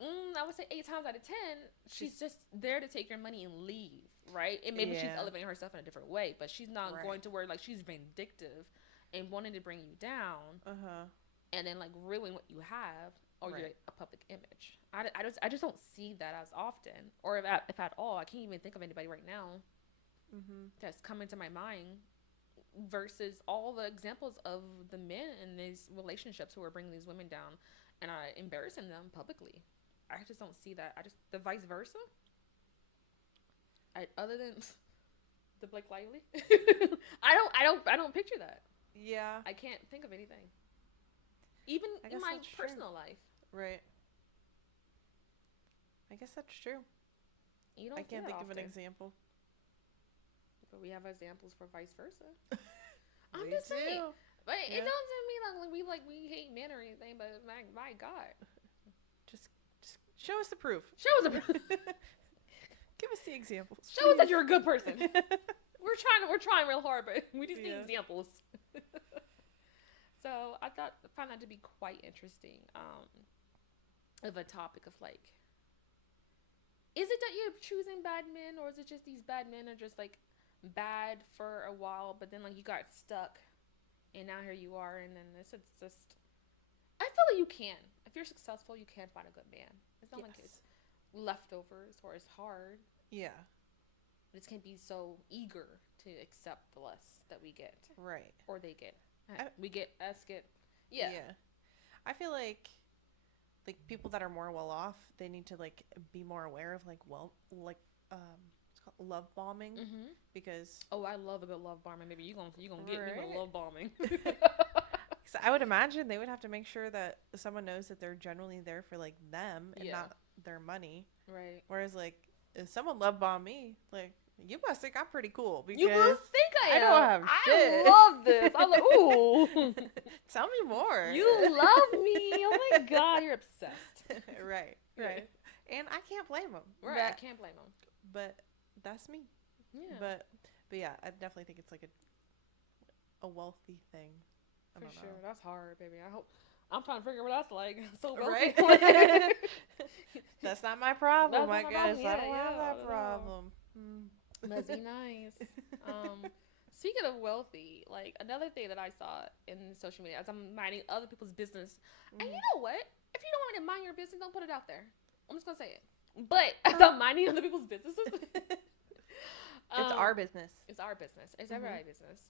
I would say 8 times out of 10, she's just there to take your money and leave, right? And maybe she's elevating herself in a different way, but she's not going to where like she's vindictive and wanting to bring you down, and then like ruin what you have or your a public image. I just don't see that as often, or if at all. I can't even think of anybody right now that's coming to my mind. Versus all the examples of the men in these relationships who are bringing these women down and are embarrassing them publicly. I just don't see that. The vice versa. Other than the Blake Lively, I don't picture that. Yeah, I can't think of anything. Even in my personal life. Right. I guess that's true. I can't think of an example. But we have examples for vice versa. I'm just saying. But it doesn't mean like we hate men or anything, but my God. Just show us the proof. Show us the proof. Give us the examples. Show us that you're a good person. We're trying real hard, but we just need examples. So I found that to be quite interesting. Of a topic of like, is it that you're choosing bad men, or is it just these bad men are just like bad for a while, but then like you got stuck and now here you are, and then it's just I feel like you can, if you're successful, you can find a good man. It's not like it's leftovers or it's hard. You just can't be so eager to accept the less that we get, right? Or they get I feel like people that are more well off, they need to like be more aware of it's called love bombing, because I love a good love bombing. Maybe you gonna get me with love bombing. So I would imagine they would have to make sure that someone knows that they're generally there for like them and not their money, right? Whereas like if someone love bomb me, like you must think I'm pretty cool because you must think I am. don't have shit. I love this. I'm like, ooh, tell me more. You love me. Oh my God, you're obsessed. Right. And I can't blame them. Right, I can't blame them. But that's me. Yeah. But yeah, I definitely think it's like a wealthy thing. For sure. That's hard, baby. I'm trying to figure what that's like. So right. That's not my problem, I guess. I don't have that problem. Must be nice. Speaking of wealthy, like another thing that I saw in social media as I'm minding other people's business, and you know what? If you don't want me to mind your business, don't put it out there. I'm just gonna say it. But as I'm minding other people's businesses, it's our business. It's our business. It's everybody's business.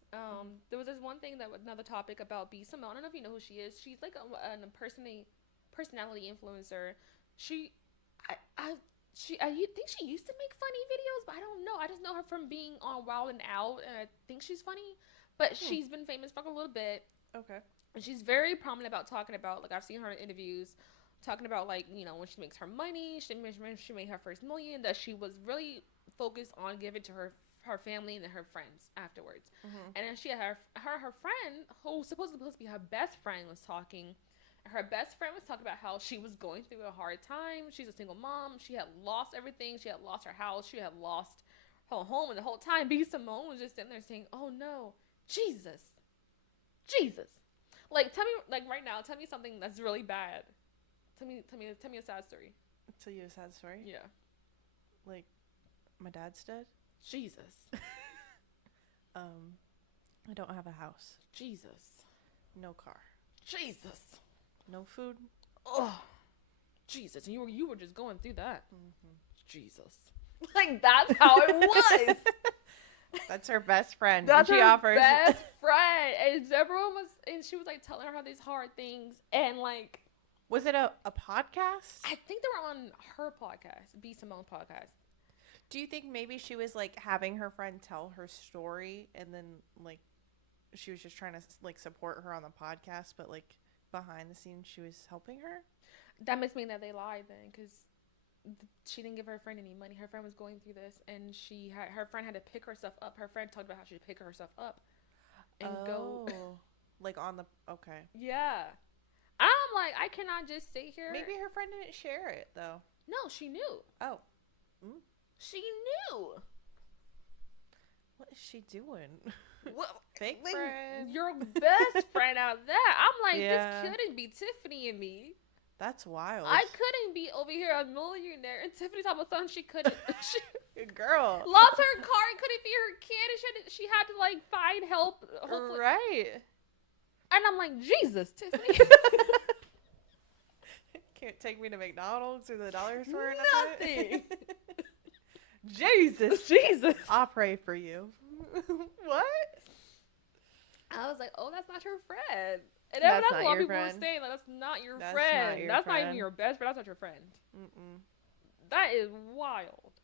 There was this one thing another topic about Simone. I don't know if you know who she is. She's like a personality influencer. I think she used to make funny videos, but I don't know. I just know her from being on Wild and Out, and I think she's funny. But she's been famous for a little bit. Okay. And she's very prominent about talking about, like, I've seen her in interviews, talking about, like, you know, when she makes her money, she made her first million, that she was really focused on giving to her family and then her friends afterwards. And then she had her friend, who was supposed to be her best friend, was talking, Her best friend was talking about how she was going through a hard time. She's a single mom. She had lost everything. She had lost her house. She had lost her home. And the whole time, B. Simone was just sitting there saying, "Oh no, Jesus, Jesus." Like, tell me, like right now, tell me something that's really bad. Tell me a sad story. Tell you a sad story? Yeah. Like, my dad's dead. Jesus. I don't have a house. Jesus. No car. Jesus. No food. Oh, Jesus. And you were just going through that. Mm-hmm. Jesus. Like, that's how it was. That's her best friend. That's she her offers best friend. And everyone was, and she was like telling her these hard things. And like, was it a podcast? I think they were on her podcast, B. Simone podcast. Do you think maybe she was like having her friend tell her story, and then like she was just trying to like support her on the podcast, but like behind the scenes she was helping her? That must mean that they lied then, because she didn't give her friend any money. Her friend was going through this, and her friend had to pick herself up. Her friend talked about how she would pick herself up and go. Like on the okay. Yeah. I'm like, I cannot just sit here. Maybe her friend didn't share it though. No, she knew. Oh. She knew. What is she doing? Well, Fake friend. Your best friend out there. I'm like, Yeah. this couldn't be Tiffany and me. That's wild. I couldn't be over here a millionaire, and Tiffany talking about something she couldn't. She Girl. lost her car and couldn't feed her kid, and she had to like find help. Hopefully. Right. And I'm like, Jesus, Tiffany. Can't take me to McDonald's or the dollar store or Nothing. Jesus. I'll pray for you. What? I was like, oh, that's not your friend. And That's that's not a lot of your people were friend. saying, like, that's not your That's friend. not your That's not even friend. your best friend. That's not your friend. Mm-mm. That is wild.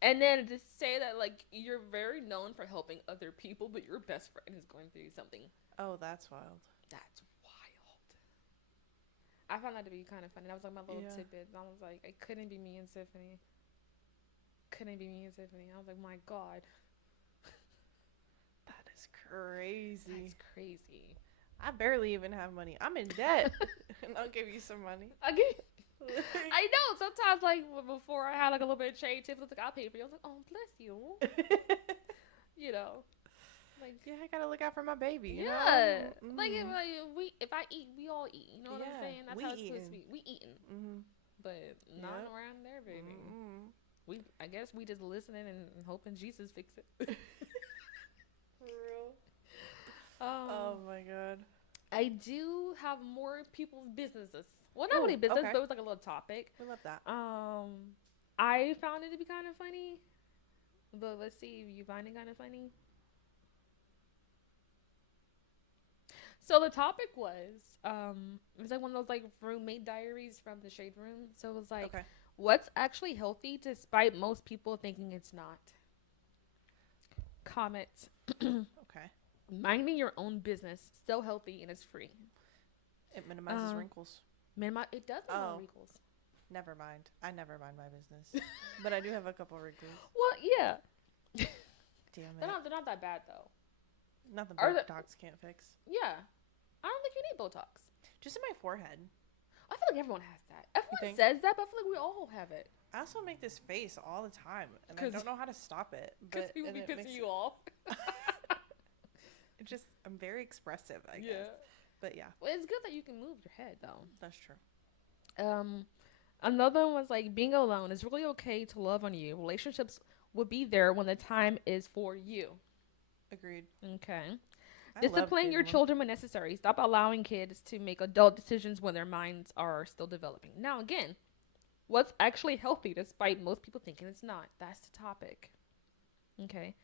And then to say that, like, you're very known for helping other people, but your best friend is going through something. Oh, that's wild. That's wild. I found that to be kind of funny. That was like my little tidbit. I was like, it couldn't be me and Tiffany. Couldn't be me and Tiffany. I was like, my God. That is crazy. That's crazy. I barely even have money. I'm in debt. And I'll give you some money. I know. Sometimes, like, before I had, like, a little bit of change, Tiffany was like, I'll pay for you. I was like, oh, bless you. You know. Like, yeah, I gotta look out for my baby. You yeah. know? Like, if I eat, we all eat. You know what I'm saying? That's how it's supposed to be. We eating. Mm-hmm. But not around there, baby. Mm-hmm. I guess we just listening and hoping Jesus fix it. For real. Oh my God. I do have more people's businesses. Well, not really business, but it was like a little topic. We love that. I found it to be kind of funny, but let's see if you find it kind of funny. So the topic was, it was like one of those like roommate diaries from the Shade Room. So it was like, what's actually healthy despite most people thinking it's not? Comments. Okay. Minding your own business, still healthy and it's free. It minimizes wrinkles. It does minimize wrinkles. Never mind. I never mind my business. But I do have a couple wrinkles. Well, yeah. Damn it. They're not that bad though. Nothing Botox can't fix. Yeah. I don't think you need Botox. Just in my forehead. I feel like everyone has that. Everyone says that, but I feel like we all have it. I also make this face all the time, and I don't know how to stop it. Because people be pissing you off. I'm very expressive, I guess. Yeah. But yeah. Well, it's good that you can move your head, though. That's true. Another one was like, being alone. It's really okay to love on you. Relationships will be there when the time is for you. Agreed. Okay. Discipline your children when necessary. Stop allowing kids to make adult decisions when their minds are still developing. Now, again, what's actually healthy despite most people thinking it's not? That's the topic. Okay.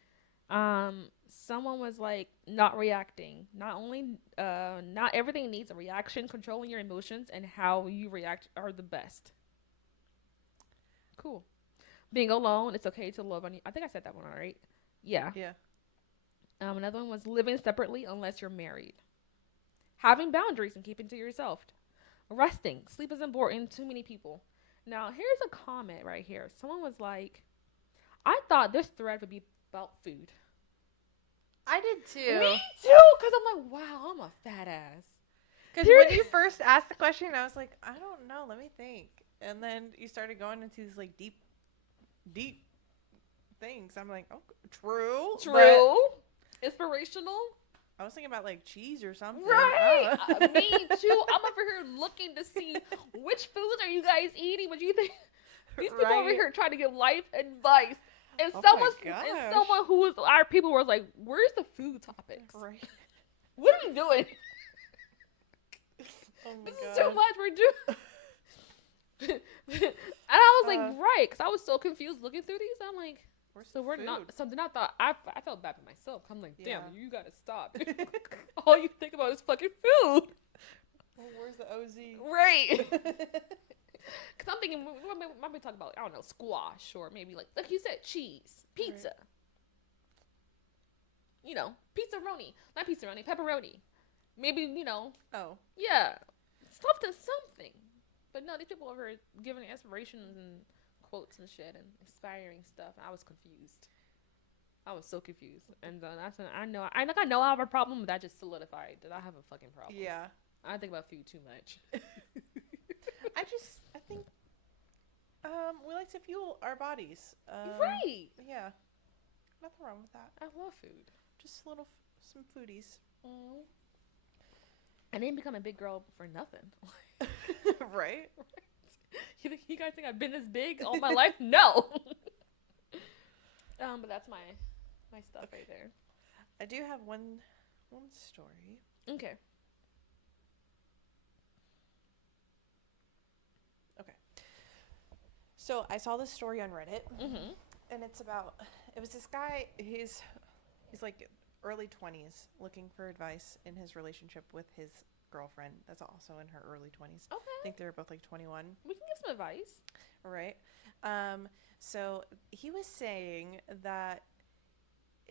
Someone was like, not reacting. Not everything needs a reaction. Controlling your emotions and how you react are the best. Cool. Being alone, it's okay to love on you. I think I said that one all right. Yeah. Yeah. Another one was living separately unless you're married. Having boundaries and keeping to yourself. Resting. Sleep is important. Too many people. Now, here's a comment right here. Someone was like, I thought this thread would be about food. I did too. Me too, because I'm like, wow, I'm a fat ass. Because when you first asked the question, I was like, I don't know. Let me think. And then you started going into these like deep things. I'm like, oh, true. Inspirational. I was thinking about like cheese or something. Right. Me too. I'm over here looking to see which foods are you guys eating. What do you think? These people over here trying to give life advice. And someone who was our people was like, "Where's the food topics? Right. What are you doing? This is too much. We're doing." And I was like, right, because I was so confused looking through these. I'm like, we're not. So then I thought I felt bad for myself. I'm like, damn, you gotta stop. All you think about is fucking food. Well, where's the OZ? Right. Because I'm thinking, we might be talking about, I don't know, squash or maybe like you said, cheese, pizza. Right. You know, not pizzaroni, pepperoni. Maybe, you know. Oh. Yeah. Something. But no, these people over here giving inspirations and quotes and shit and inspiring stuff. I was confused. I was so confused. And that's when I know I have a problem, but that just solidified that I have a fucking problem. Yeah. I think about food too much. I think we like to fuel our bodies. Right. Yeah. Nothing wrong with that. I love food. Just some foodies. Mm. I didn't become a big girl for nothing. Right? You guys think I've been this big all my life? No. But that's my stuff right there. I do have one story. Okay. So I saw this story on Reddit, and it was this guy, he's like early 20s, looking for advice in his relationship with his girlfriend that's also in her early 20s. Okay. I think they're both like 21. We can give some advice. All right. So he was saying that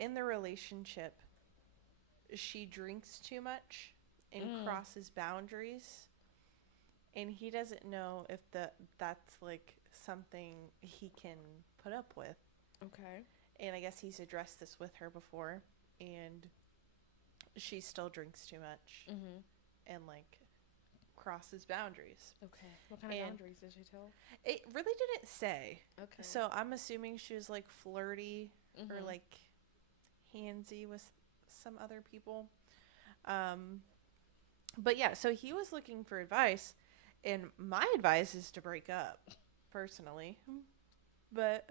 in the relationship, she drinks too much and crosses boundaries, and he doesn't know if that's like something he can put up with. Okay. And I guess he's addressed this with her before, and she still drinks too much and like crosses boundaries. Okay. What kind of boundaries did she tell? It really didn't say. Okay. So I'm assuming she was like flirty or like handsy with some other people. But yeah, so he was looking for advice, and my advice is to break up, personally. But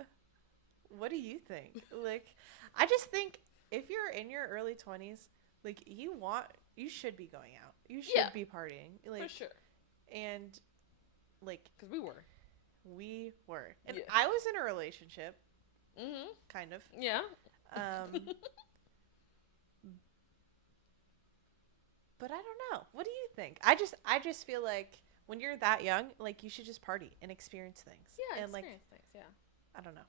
what do you think? Like, I just think if you're in your early 20s, like you should be going out. You should be partying. Like, for sure. And like, because we were. And I was in a relationship. Kind of. Yeah. But I don't know. What do you think? I just feel like when you're that young, like, you should just party and experience things. Yeah, and experience things. Yeah. I don't know.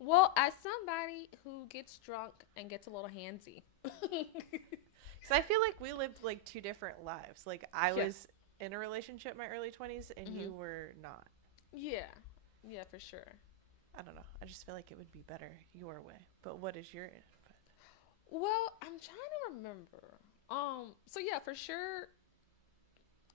Well, as somebody who gets drunk and gets a little handsy. Because I feel like we lived like two different lives. Like, I was in a relationship in my early 20s, and you were not. Yeah. Yeah, for sure. I don't know. I just feel like it would be better your way. But what is your input? Well, I'm trying to remember. So yeah, for sure,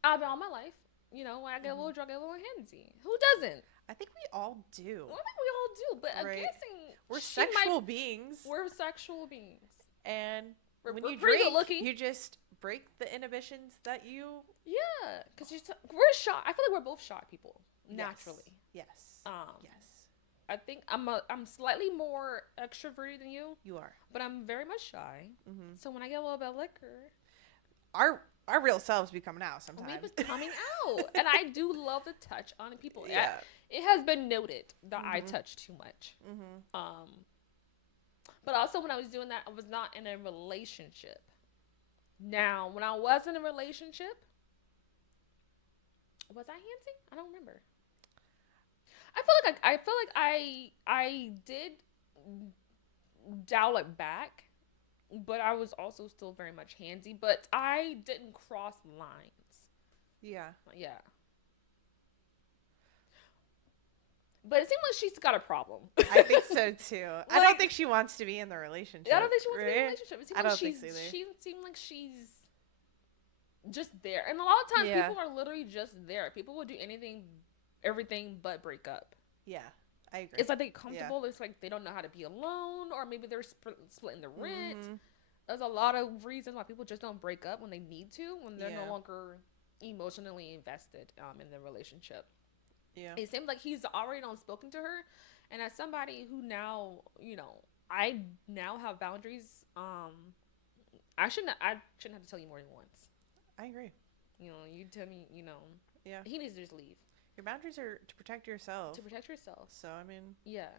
I've been all my life. You know, when I get a little drunk, I get a little handsy. Who doesn't? I think we all do. Well, I think we all do, but I'm guessing we're sexual beings. We're sexual beings, and when you pretty drink, good looking. You just break the inhibitions that you. Yeah, because we're shy. I feel like we're both shy people naturally. Yes. Yes. I think I'm slightly more extroverted than you. You are, but I'm very much shy. So when I get a little bit of liquor, our real selves be coming out sometimes. We be coming out, and I do love to touch on people. Yeah, it has been noted that I touch too much. But also when I was doing that, I was not in a relationship. Now, when I was in a relationship, was I handsy? I don't remember. I feel like I did dial it back, but I was also still very much handsy. But I didn't cross lines. Yeah. Yeah. But it seems like she's got a problem. I think so too. Like, I don't think she wants to be in the relationship. I don't think she wants to be in a relationship. It seems I like don't think so either. She seems like she's just there. And a lot of times people are literally just there. People will do everything but break up. Yeah, I agree. It's like they're comfortable. Yeah. It's like they don't know how to be alone, or maybe they're splitting the rent. Mm-hmm. There's a lot of reasons why people just don't break up when they need to, when they're no longer emotionally invested in the relationship. Yeah. It seems like he's already spoken to her, and as somebody who now, I now have boundaries. I shouldn't have to tell you more than once. I agree. You tell me, Yeah. He needs to just leave. Your boundaries are to protect yourself. To protect yourself. So, I mean, yeah.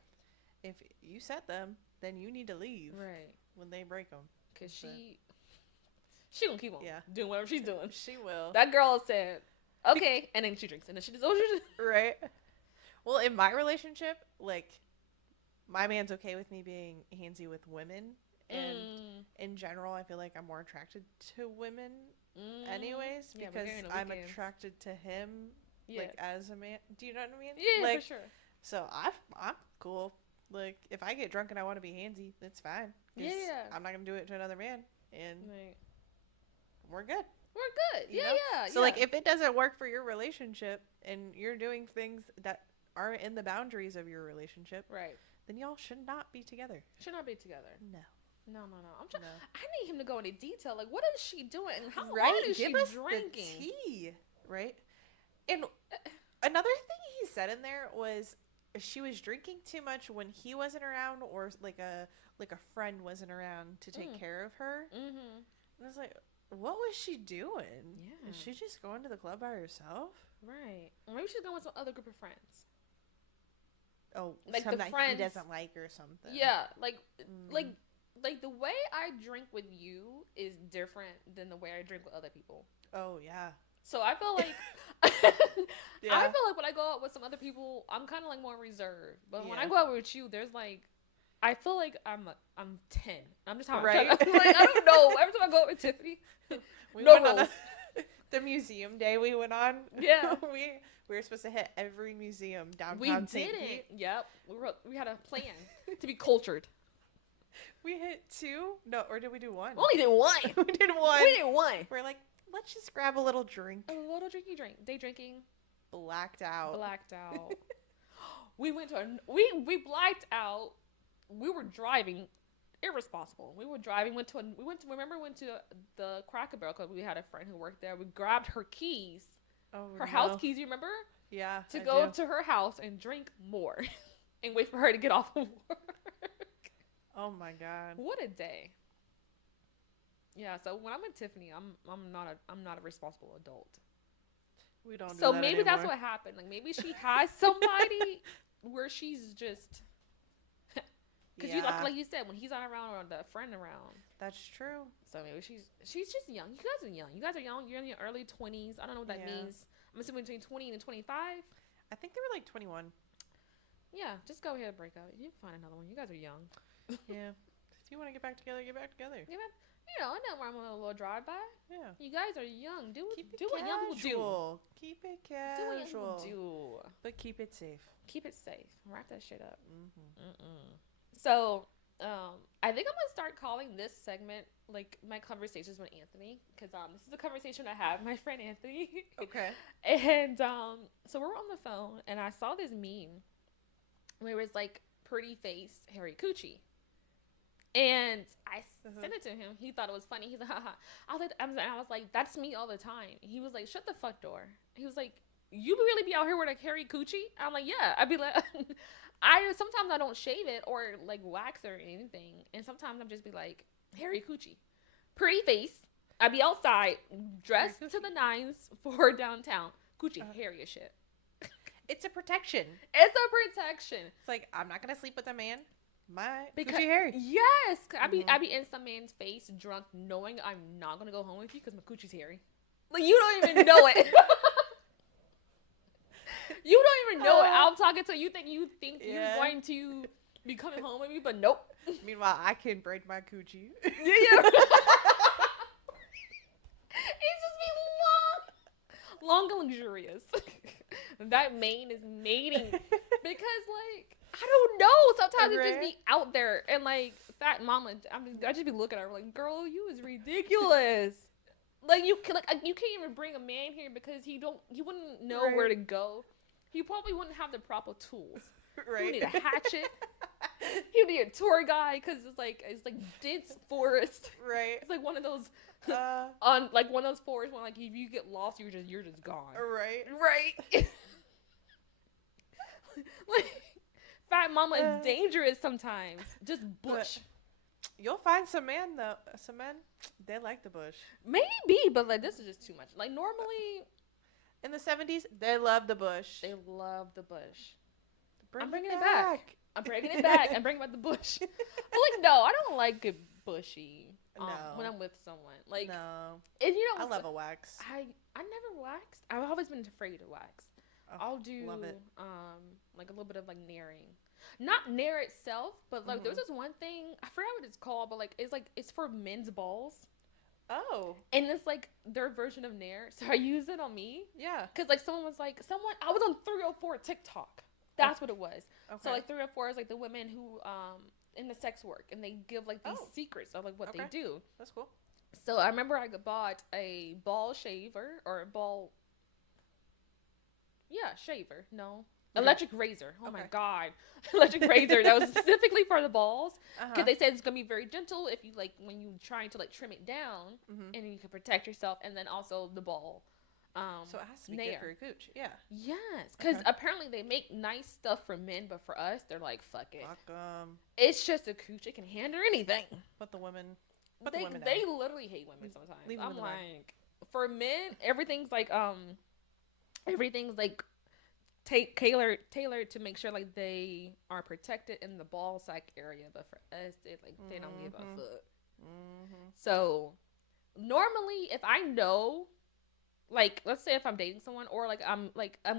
If you set them, then you need to leave. Right. When they break them. Because she gonna keep on doing whatever she's doing. She will. That girl said, okay, and then she drinks. And then she just, right. Well, in my relationship, like, my man's okay with me being handsy with women. And in general, I feel like I'm more attracted to women anyways. Because I'm attracted to him. Yeah. Like, as a man. Do you know what I mean? Yeah, like, for sure. So, I'm cool. Like, if I get drunk and I want to be handsy, that's fine. Yeah. I'm not going to do it to another man. And we're good. We're good. Yeah. So, like, if it doesn't work for your relationship and you're doing things that aren't in the boundaries of your relationship, right, then y'all should not be together. Should not be together. No. I'm trying. I need him to go into detail. Like, what is she doing? And how long is she drinking? The tea, right? And another thing he said in there was she was drinking too much when he wasn't around, or like a friend wasn't around to take care of her. Mm-hmm. And I was like, what was she doing? Yeah. Is she just going to the club by herself? Right. Or maybe she's going with some other group of friends. Oh, like the friends he doesn't like or something. Yeah, like the way I drink with you is different than the way I drink with other people. Oh yeah. So I feel like I feel like when I go out with some other people, I'm kind of like more reserved. But when I go out with you, there's like, I feel like I'm 10. I'm just how right. I'm like, I don't know. Every time I go out with Tiffany, we went on the museum day we went on. Yeah, we were supposed to hit every museum downtown. We didn't. Yep, we had a plan to be cultured. We hit 2? No, or did we do 1? Only did 1. We did 1. We did 1. We're like, let's just grab a little drink. A little drinky drink. Day drinking. Blacked out. We went to we blacked out. We were driving irresponsible. We were driving. Went to the Cracker Barrel because we had a friend who worked there. We grabbed her keys. Her house keys, you remember? Yeah. To go to her house and drink more and wait for her to get off of work. Oh my God. What a day. Yeah, so when I'm with Tiffany, I'm not a responsible adult. We don't do so that maybe anymore. That's what happened. Like maybe she has somebody where she's just because you like you said, when he's not around or the friend around. That's true. So maybe she's just young. You guys are young. You guys are young. You're in your early 20s. I don't know what that means. I'm assuming between 20 and 25. I think they were like 21. Yeah, just go ahead and break up. You can find another one. You guys are young. Yeah. If you want to get back together, get back together. Yeah, I know where I'm on a little drive-by. Yeah. You guys are young. Do what young people do. Keep it casual. Do what young people do. But keep it safe. Keep it safe. Wrap that shit up. Mm-hmm. So, I think I'm going to start calling this segment, like, my conversations with Anthony. Because this is a conversation I have with my friend Anthony. Okay. And so we're on the phone, and I saw this meme where it was, like, pretty face, hairy coochie. And I sent it to him. He thought it was funny. He's like, haha. I was like, that's me all the time. He was like, shut the fuck door. He was like, you really be out here with a hairy coochie? I'm like, yeah. I'd be like, sometimes I don't shave it or like wax or anything. And sometimes I'm just be like, hairy coochie. Pretty face. I'd be outside, dressed to the nines for downtown. Coochie, hairy as shit. It's a protection. It's a protection. It's like, I'm not going to sleep with a man. Coochie hairy. Yes. I be in some man's face drunk knowing I'm not going to go home with you because my coochie's hairy. Like, you don't even know it. You don't even know it. I'm talking to you. You think you're going to be coming home with me, but nope. Meanwhile, I can braid my coochie. Yeah. It's just be long and luxurious. That mane is mating because, like, I don't know. Sometimes it just be out there and, like, fat mama. I just be looking at her like, girl, you is ridiculous. Like you can, you can't even bring a man here because he wouldn't know where to go. He probably wouldn't have the proper tools. Right. You need a hatchet. You need a tour guide because it's like dense forest. Right. It's like one of those on like one of those forests when like if you get lost you're just gone. Right. Right. Like Fat Mama is dangerous sometimes. Just bush. You'll find some men though. Some men, they like the bush. Maybe, but like this is just too much. Like normally, in the 70s, they love the bush. They love the bush. I'm bringing it back. I'm bringing it back. I'm bringing back the bush. But like, no, I don't like it bushy. When I'm with someone, like, no. And you know, I love a wax. I never waxed. I've always been afraid to wax. Oh, I'll do love it. Like a little bit of like naring. Not nair itself, but like there's this one thing I forgot what it's called, but like it's for men's balls. Oh. And it's like their version of nair, so I use it on me. Yeah. Cause like I was on 304 TikTok. That's what it was. Okay. So like 304 is like the women who in the sex work, and they give like these secrets of like what they do. That's cool. So I remember I bought a ball shaver or a ball. Yeah, shaver. No. Electric razor. Oh my God. Electric razor that was specifically for the balls. Because they said it's going to be very gentle if you like when you trying to like trim it down and you can protect yourself, and then also the ball. So it has to be good for your cooch. Yeah. Yes. Because apparently they make nice stuff for men, but for us, they're like, fuck it. Fuck 'em. It's just a cooch. It can handle anything. But the women. They literally hate women sometimes. I'm like, for men, everything's like tailored to make sure like they are protected in the ball sack area, but for us they don't give a fuck. So normally if I know, like let's say if I'm dating someone or like I'm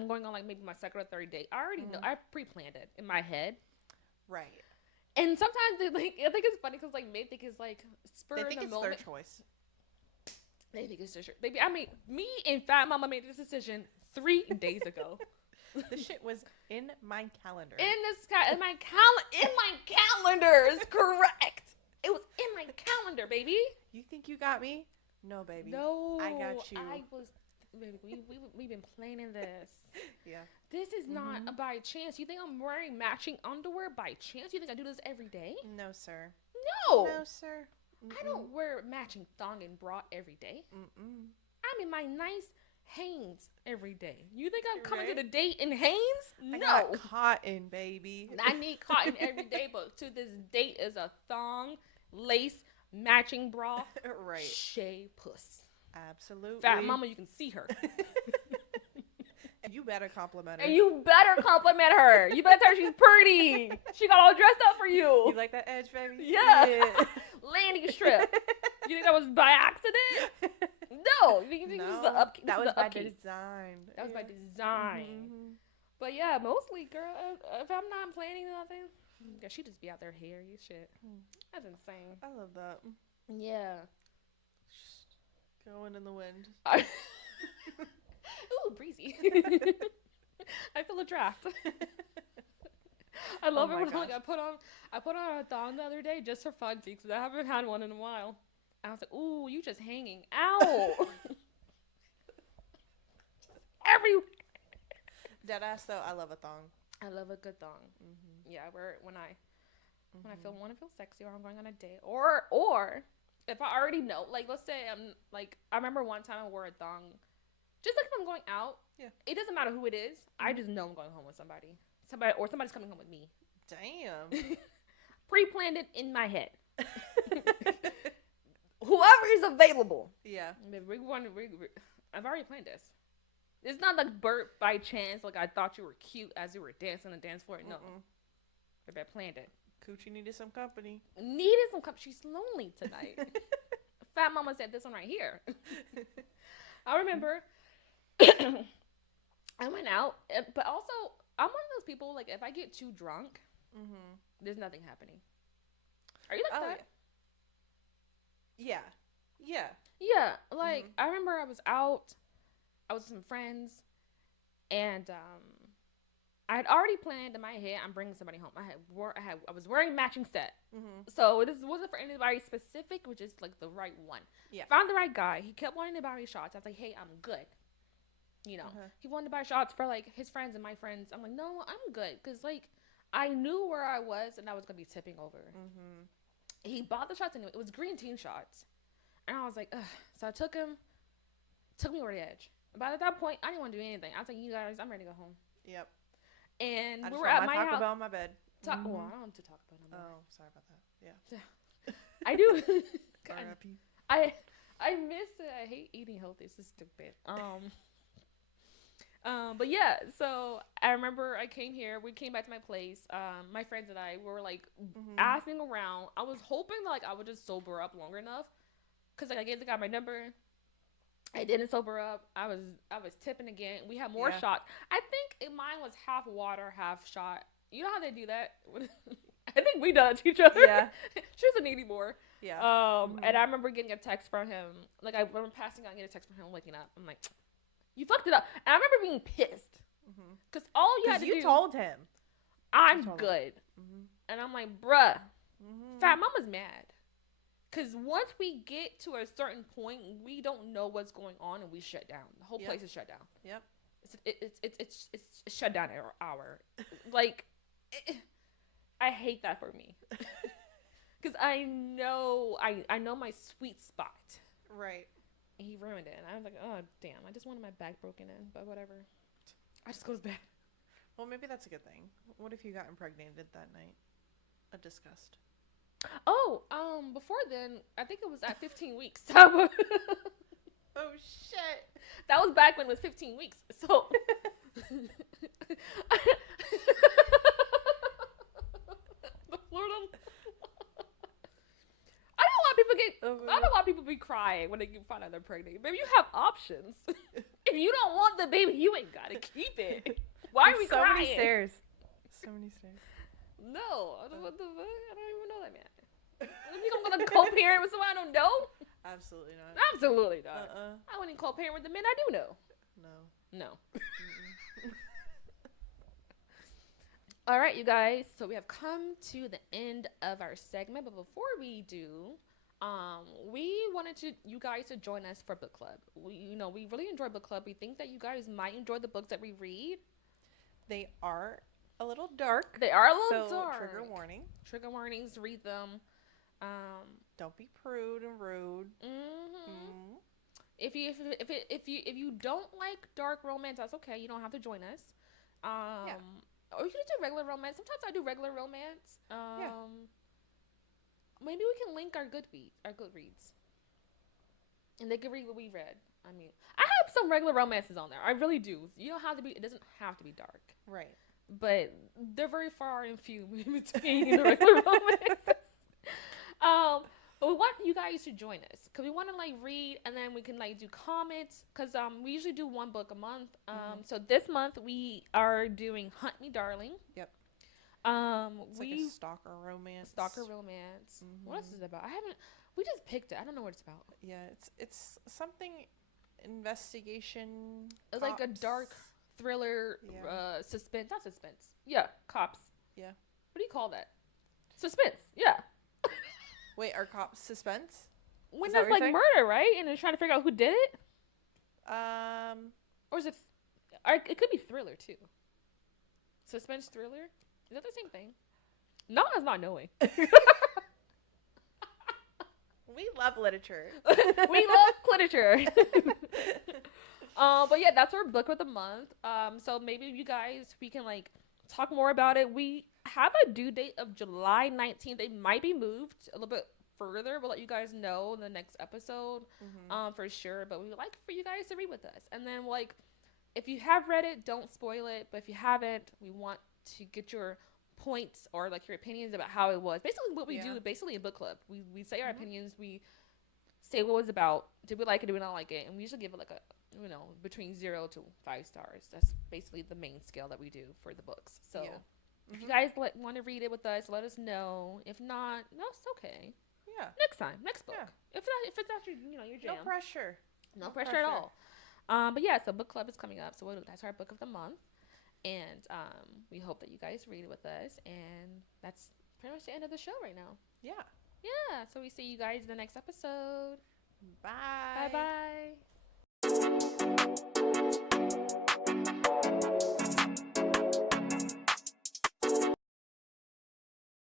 going on like maybe my second or third date, I already know, I pre-planned it in my head, right? And sometimes I think it's funny because like men think it's like spur of the moment. Their choice. They think it's their choice. Baby, me and Fat Mama made this decision 3 days ago. The shit was in my calendar. In my calendar is correct. It was in my calendar, baby. You think you got me? No, baby. No, I got you. Baby, we've been planning this. Yeah. This is not a by chance. You think I'm wearing matching underwear by chance? You think I do this every day? No, sir. No. No, sir. I don't wear matching thong and bra every day. I'm in my nice Hanes every day. You think I'm coming to the date in Hanes? No. I got cotton, baby. I need cotton every day, but to this date is a thong, lace, matching bra. Right. Shea puss. Absolutely. Fat Mama, you can see her. You better compliment her. And you better compliment her. You better tell her she's pretty. She got all dressed up for you. You like that edge, baby? Yeah. Landing strip. You think that was by accident? No. You think this is the upkeep? That was by design. That was by design. But yeah, mostly, girl, if I'm not planning nothing, she just be out there hairy shit. That's insane. I love that. Yeah. Going in the wind. Ooh, breezy. I feel a draft. I love it when like I put on a thong the other day just for fun because I haven't had one in a while. I was like, ooh, you just hanging out. Deadass though, I love a thong. I love a good thong. Yeah, when I want to feel sexy or I'm going on a date or if I already know, like let's say I'm like I remember one time I wore a thong. Just like if I'm going out, it doesn't matter who it is. I just know I'm going home with somebody. Or somebody's coming home with me. Damn. Pre-planned it in my head. Whoever is available. Yeah. I've already planned this. It's not like Bert by chance. Like I thought you were cute as you were dancing on the dance floor. No. I planned it. Coochie needed some company. She's lonely tonight. Fat Mama said this one right here. I remember I went out, but also I'm one of those people, like, if I get too drunk, there's nothing happening. Are you like that? Yeah. Yeah. Yeah. Like, I remember I was with some friends, and I had already planned in my head, I'm bringing somebody home. I was wearing matching set. So this wasn't for anybody specific, which is like the right one. Yeah. Found the right guy. He kept wanting to buy me shots. I was like, hey, I'm good. You know, he wanted to buy shots for like his friends and my friends. I'm like, no, I'm good. Because like I knew where I was and I was going to be tipping over. He bought the shots anyway. It was green teen shots. And I was like, ugh. So I took me over the edge. By that point, I didn't want to do anything. I was like, you guys, I'm ready to go home. Yep. And we were at my house. Taco Bell in my bed. Oh, I don't want to talk about it. Oh, sorry about that. Yeah. I do. R.I.P. I miss it. I hate eating healthy. It's just stupid. But yeah, so I remember I came here. We came back to my place. My friends and I were like asking around. I was hoping like I would just sober up longer enough, cause like I gave the guy my number. I didn't sober up. I was tipping again. We had more shots. I think mine was half water, half shot. You know how they do that? I think we done it to each other. Yeah. She was needing more. Yeah. And I remember getting a text from him. Like I remember passing out and getting a text from him waking up. I'm like, you fucked it up. And I remember being pissed. Cause all you had to do. You told him. I'm good. And I'm like, bruh, fat mama's mad. Because once we get to a certain point, we don't know what's going on, and we shut down. The whole place is shut down. Yep. It's shut down hour. Like, I hate that for me. Because I know my sweet spot. Right. And he ruined it, and I was like, oh damn! I just wanted my back broken in, but whatever. I just goes bad. Well, maybe that's a good thing. What if you got impregnated that night? A disgust. Oh, before then, I think it was at 15 weeks. Oh, shit. That was back when it was 15 weeks. So. The Florida. I don't know why people be crying when they find out they're pregnant. Maybe you have options. If you don't want the baby, you ain't got to keep it. Why are we crying? So many stairs. So many stairs. No. What the fuck? I don't even know that man. You think I'm going to co-parent with someone I don't know? Absolutely not. Absolutely not. I wouldn't co-parent with the men I do know. No. All right, you guys. So we have come to the end of our segment. But before we do, we wanted you guys to join us for book club. We really enjoy book club. We think that you guys might enjoy the books that we read. They are a little dark. They are a little dark. Trigger warning. Trigger warnings. Read them. Don't be prude and rude. If you don't like dark romance, that's okay. You don't have to join us. Or you can do regular romance. Sometimes I do regular romance. Maybe we can link our Goodreads, and they can read what we read. I mean, I have some regular romances on there. I really do. You don't have to be. It doesn't have to be dark. Right. But they're very far and few in between the regular romances. But we want you guys to join us because we want to like read, and then we can like do comments because we usually do one book a month. So this month we are doing Hunt Me Darling. Yep. It's like a stalker romance. What else is it about? We just picked it. I don't know what it's about. Yeah, it's something investigation. It's like a dark thriller, suspense. Not suspense. Yeah, cops. Yeah. What do you call that? Suspense. Yeah. Wait, are cops suspense? When there's like murder, right? And they're trying to figure out who did it? Or is it... it could be thriller, too. Suspense thriller? Is that the same thing? No, it's not knowing. We love literature. We love literature. But yeah, that's our book of the month. So maybe you guys, we can like talk more about it. We have a due date of July 19th. It might be moved a little bit further. We'll let you guys know in the next episode, for sure. But we would like for you guys to read with us. And then like, if you have read it, don't spoil it. But if you haven't, we want to get your points or like your opinions about how it was. Basically what we do basically in book club. We say our opinions. We say what it was about. Did we like it? Did we not like it? And we usually give it like a, between 0 to 5 stars. That's basically the main scale that we do for the books. So if you guys want to read it with us, let us know. If not, no, it's okay. Yeah. Next time, next book. Yeah. If it's actually, your jam. No pressure. No pressure at all. But yeah, so book club is coming up. So that's our book of the month. And we hope that you guys read it with us. And that's pretty much the end of the show right now. Yeah. Yeah. So we see you guys in the next episode. Bye. Bye bye.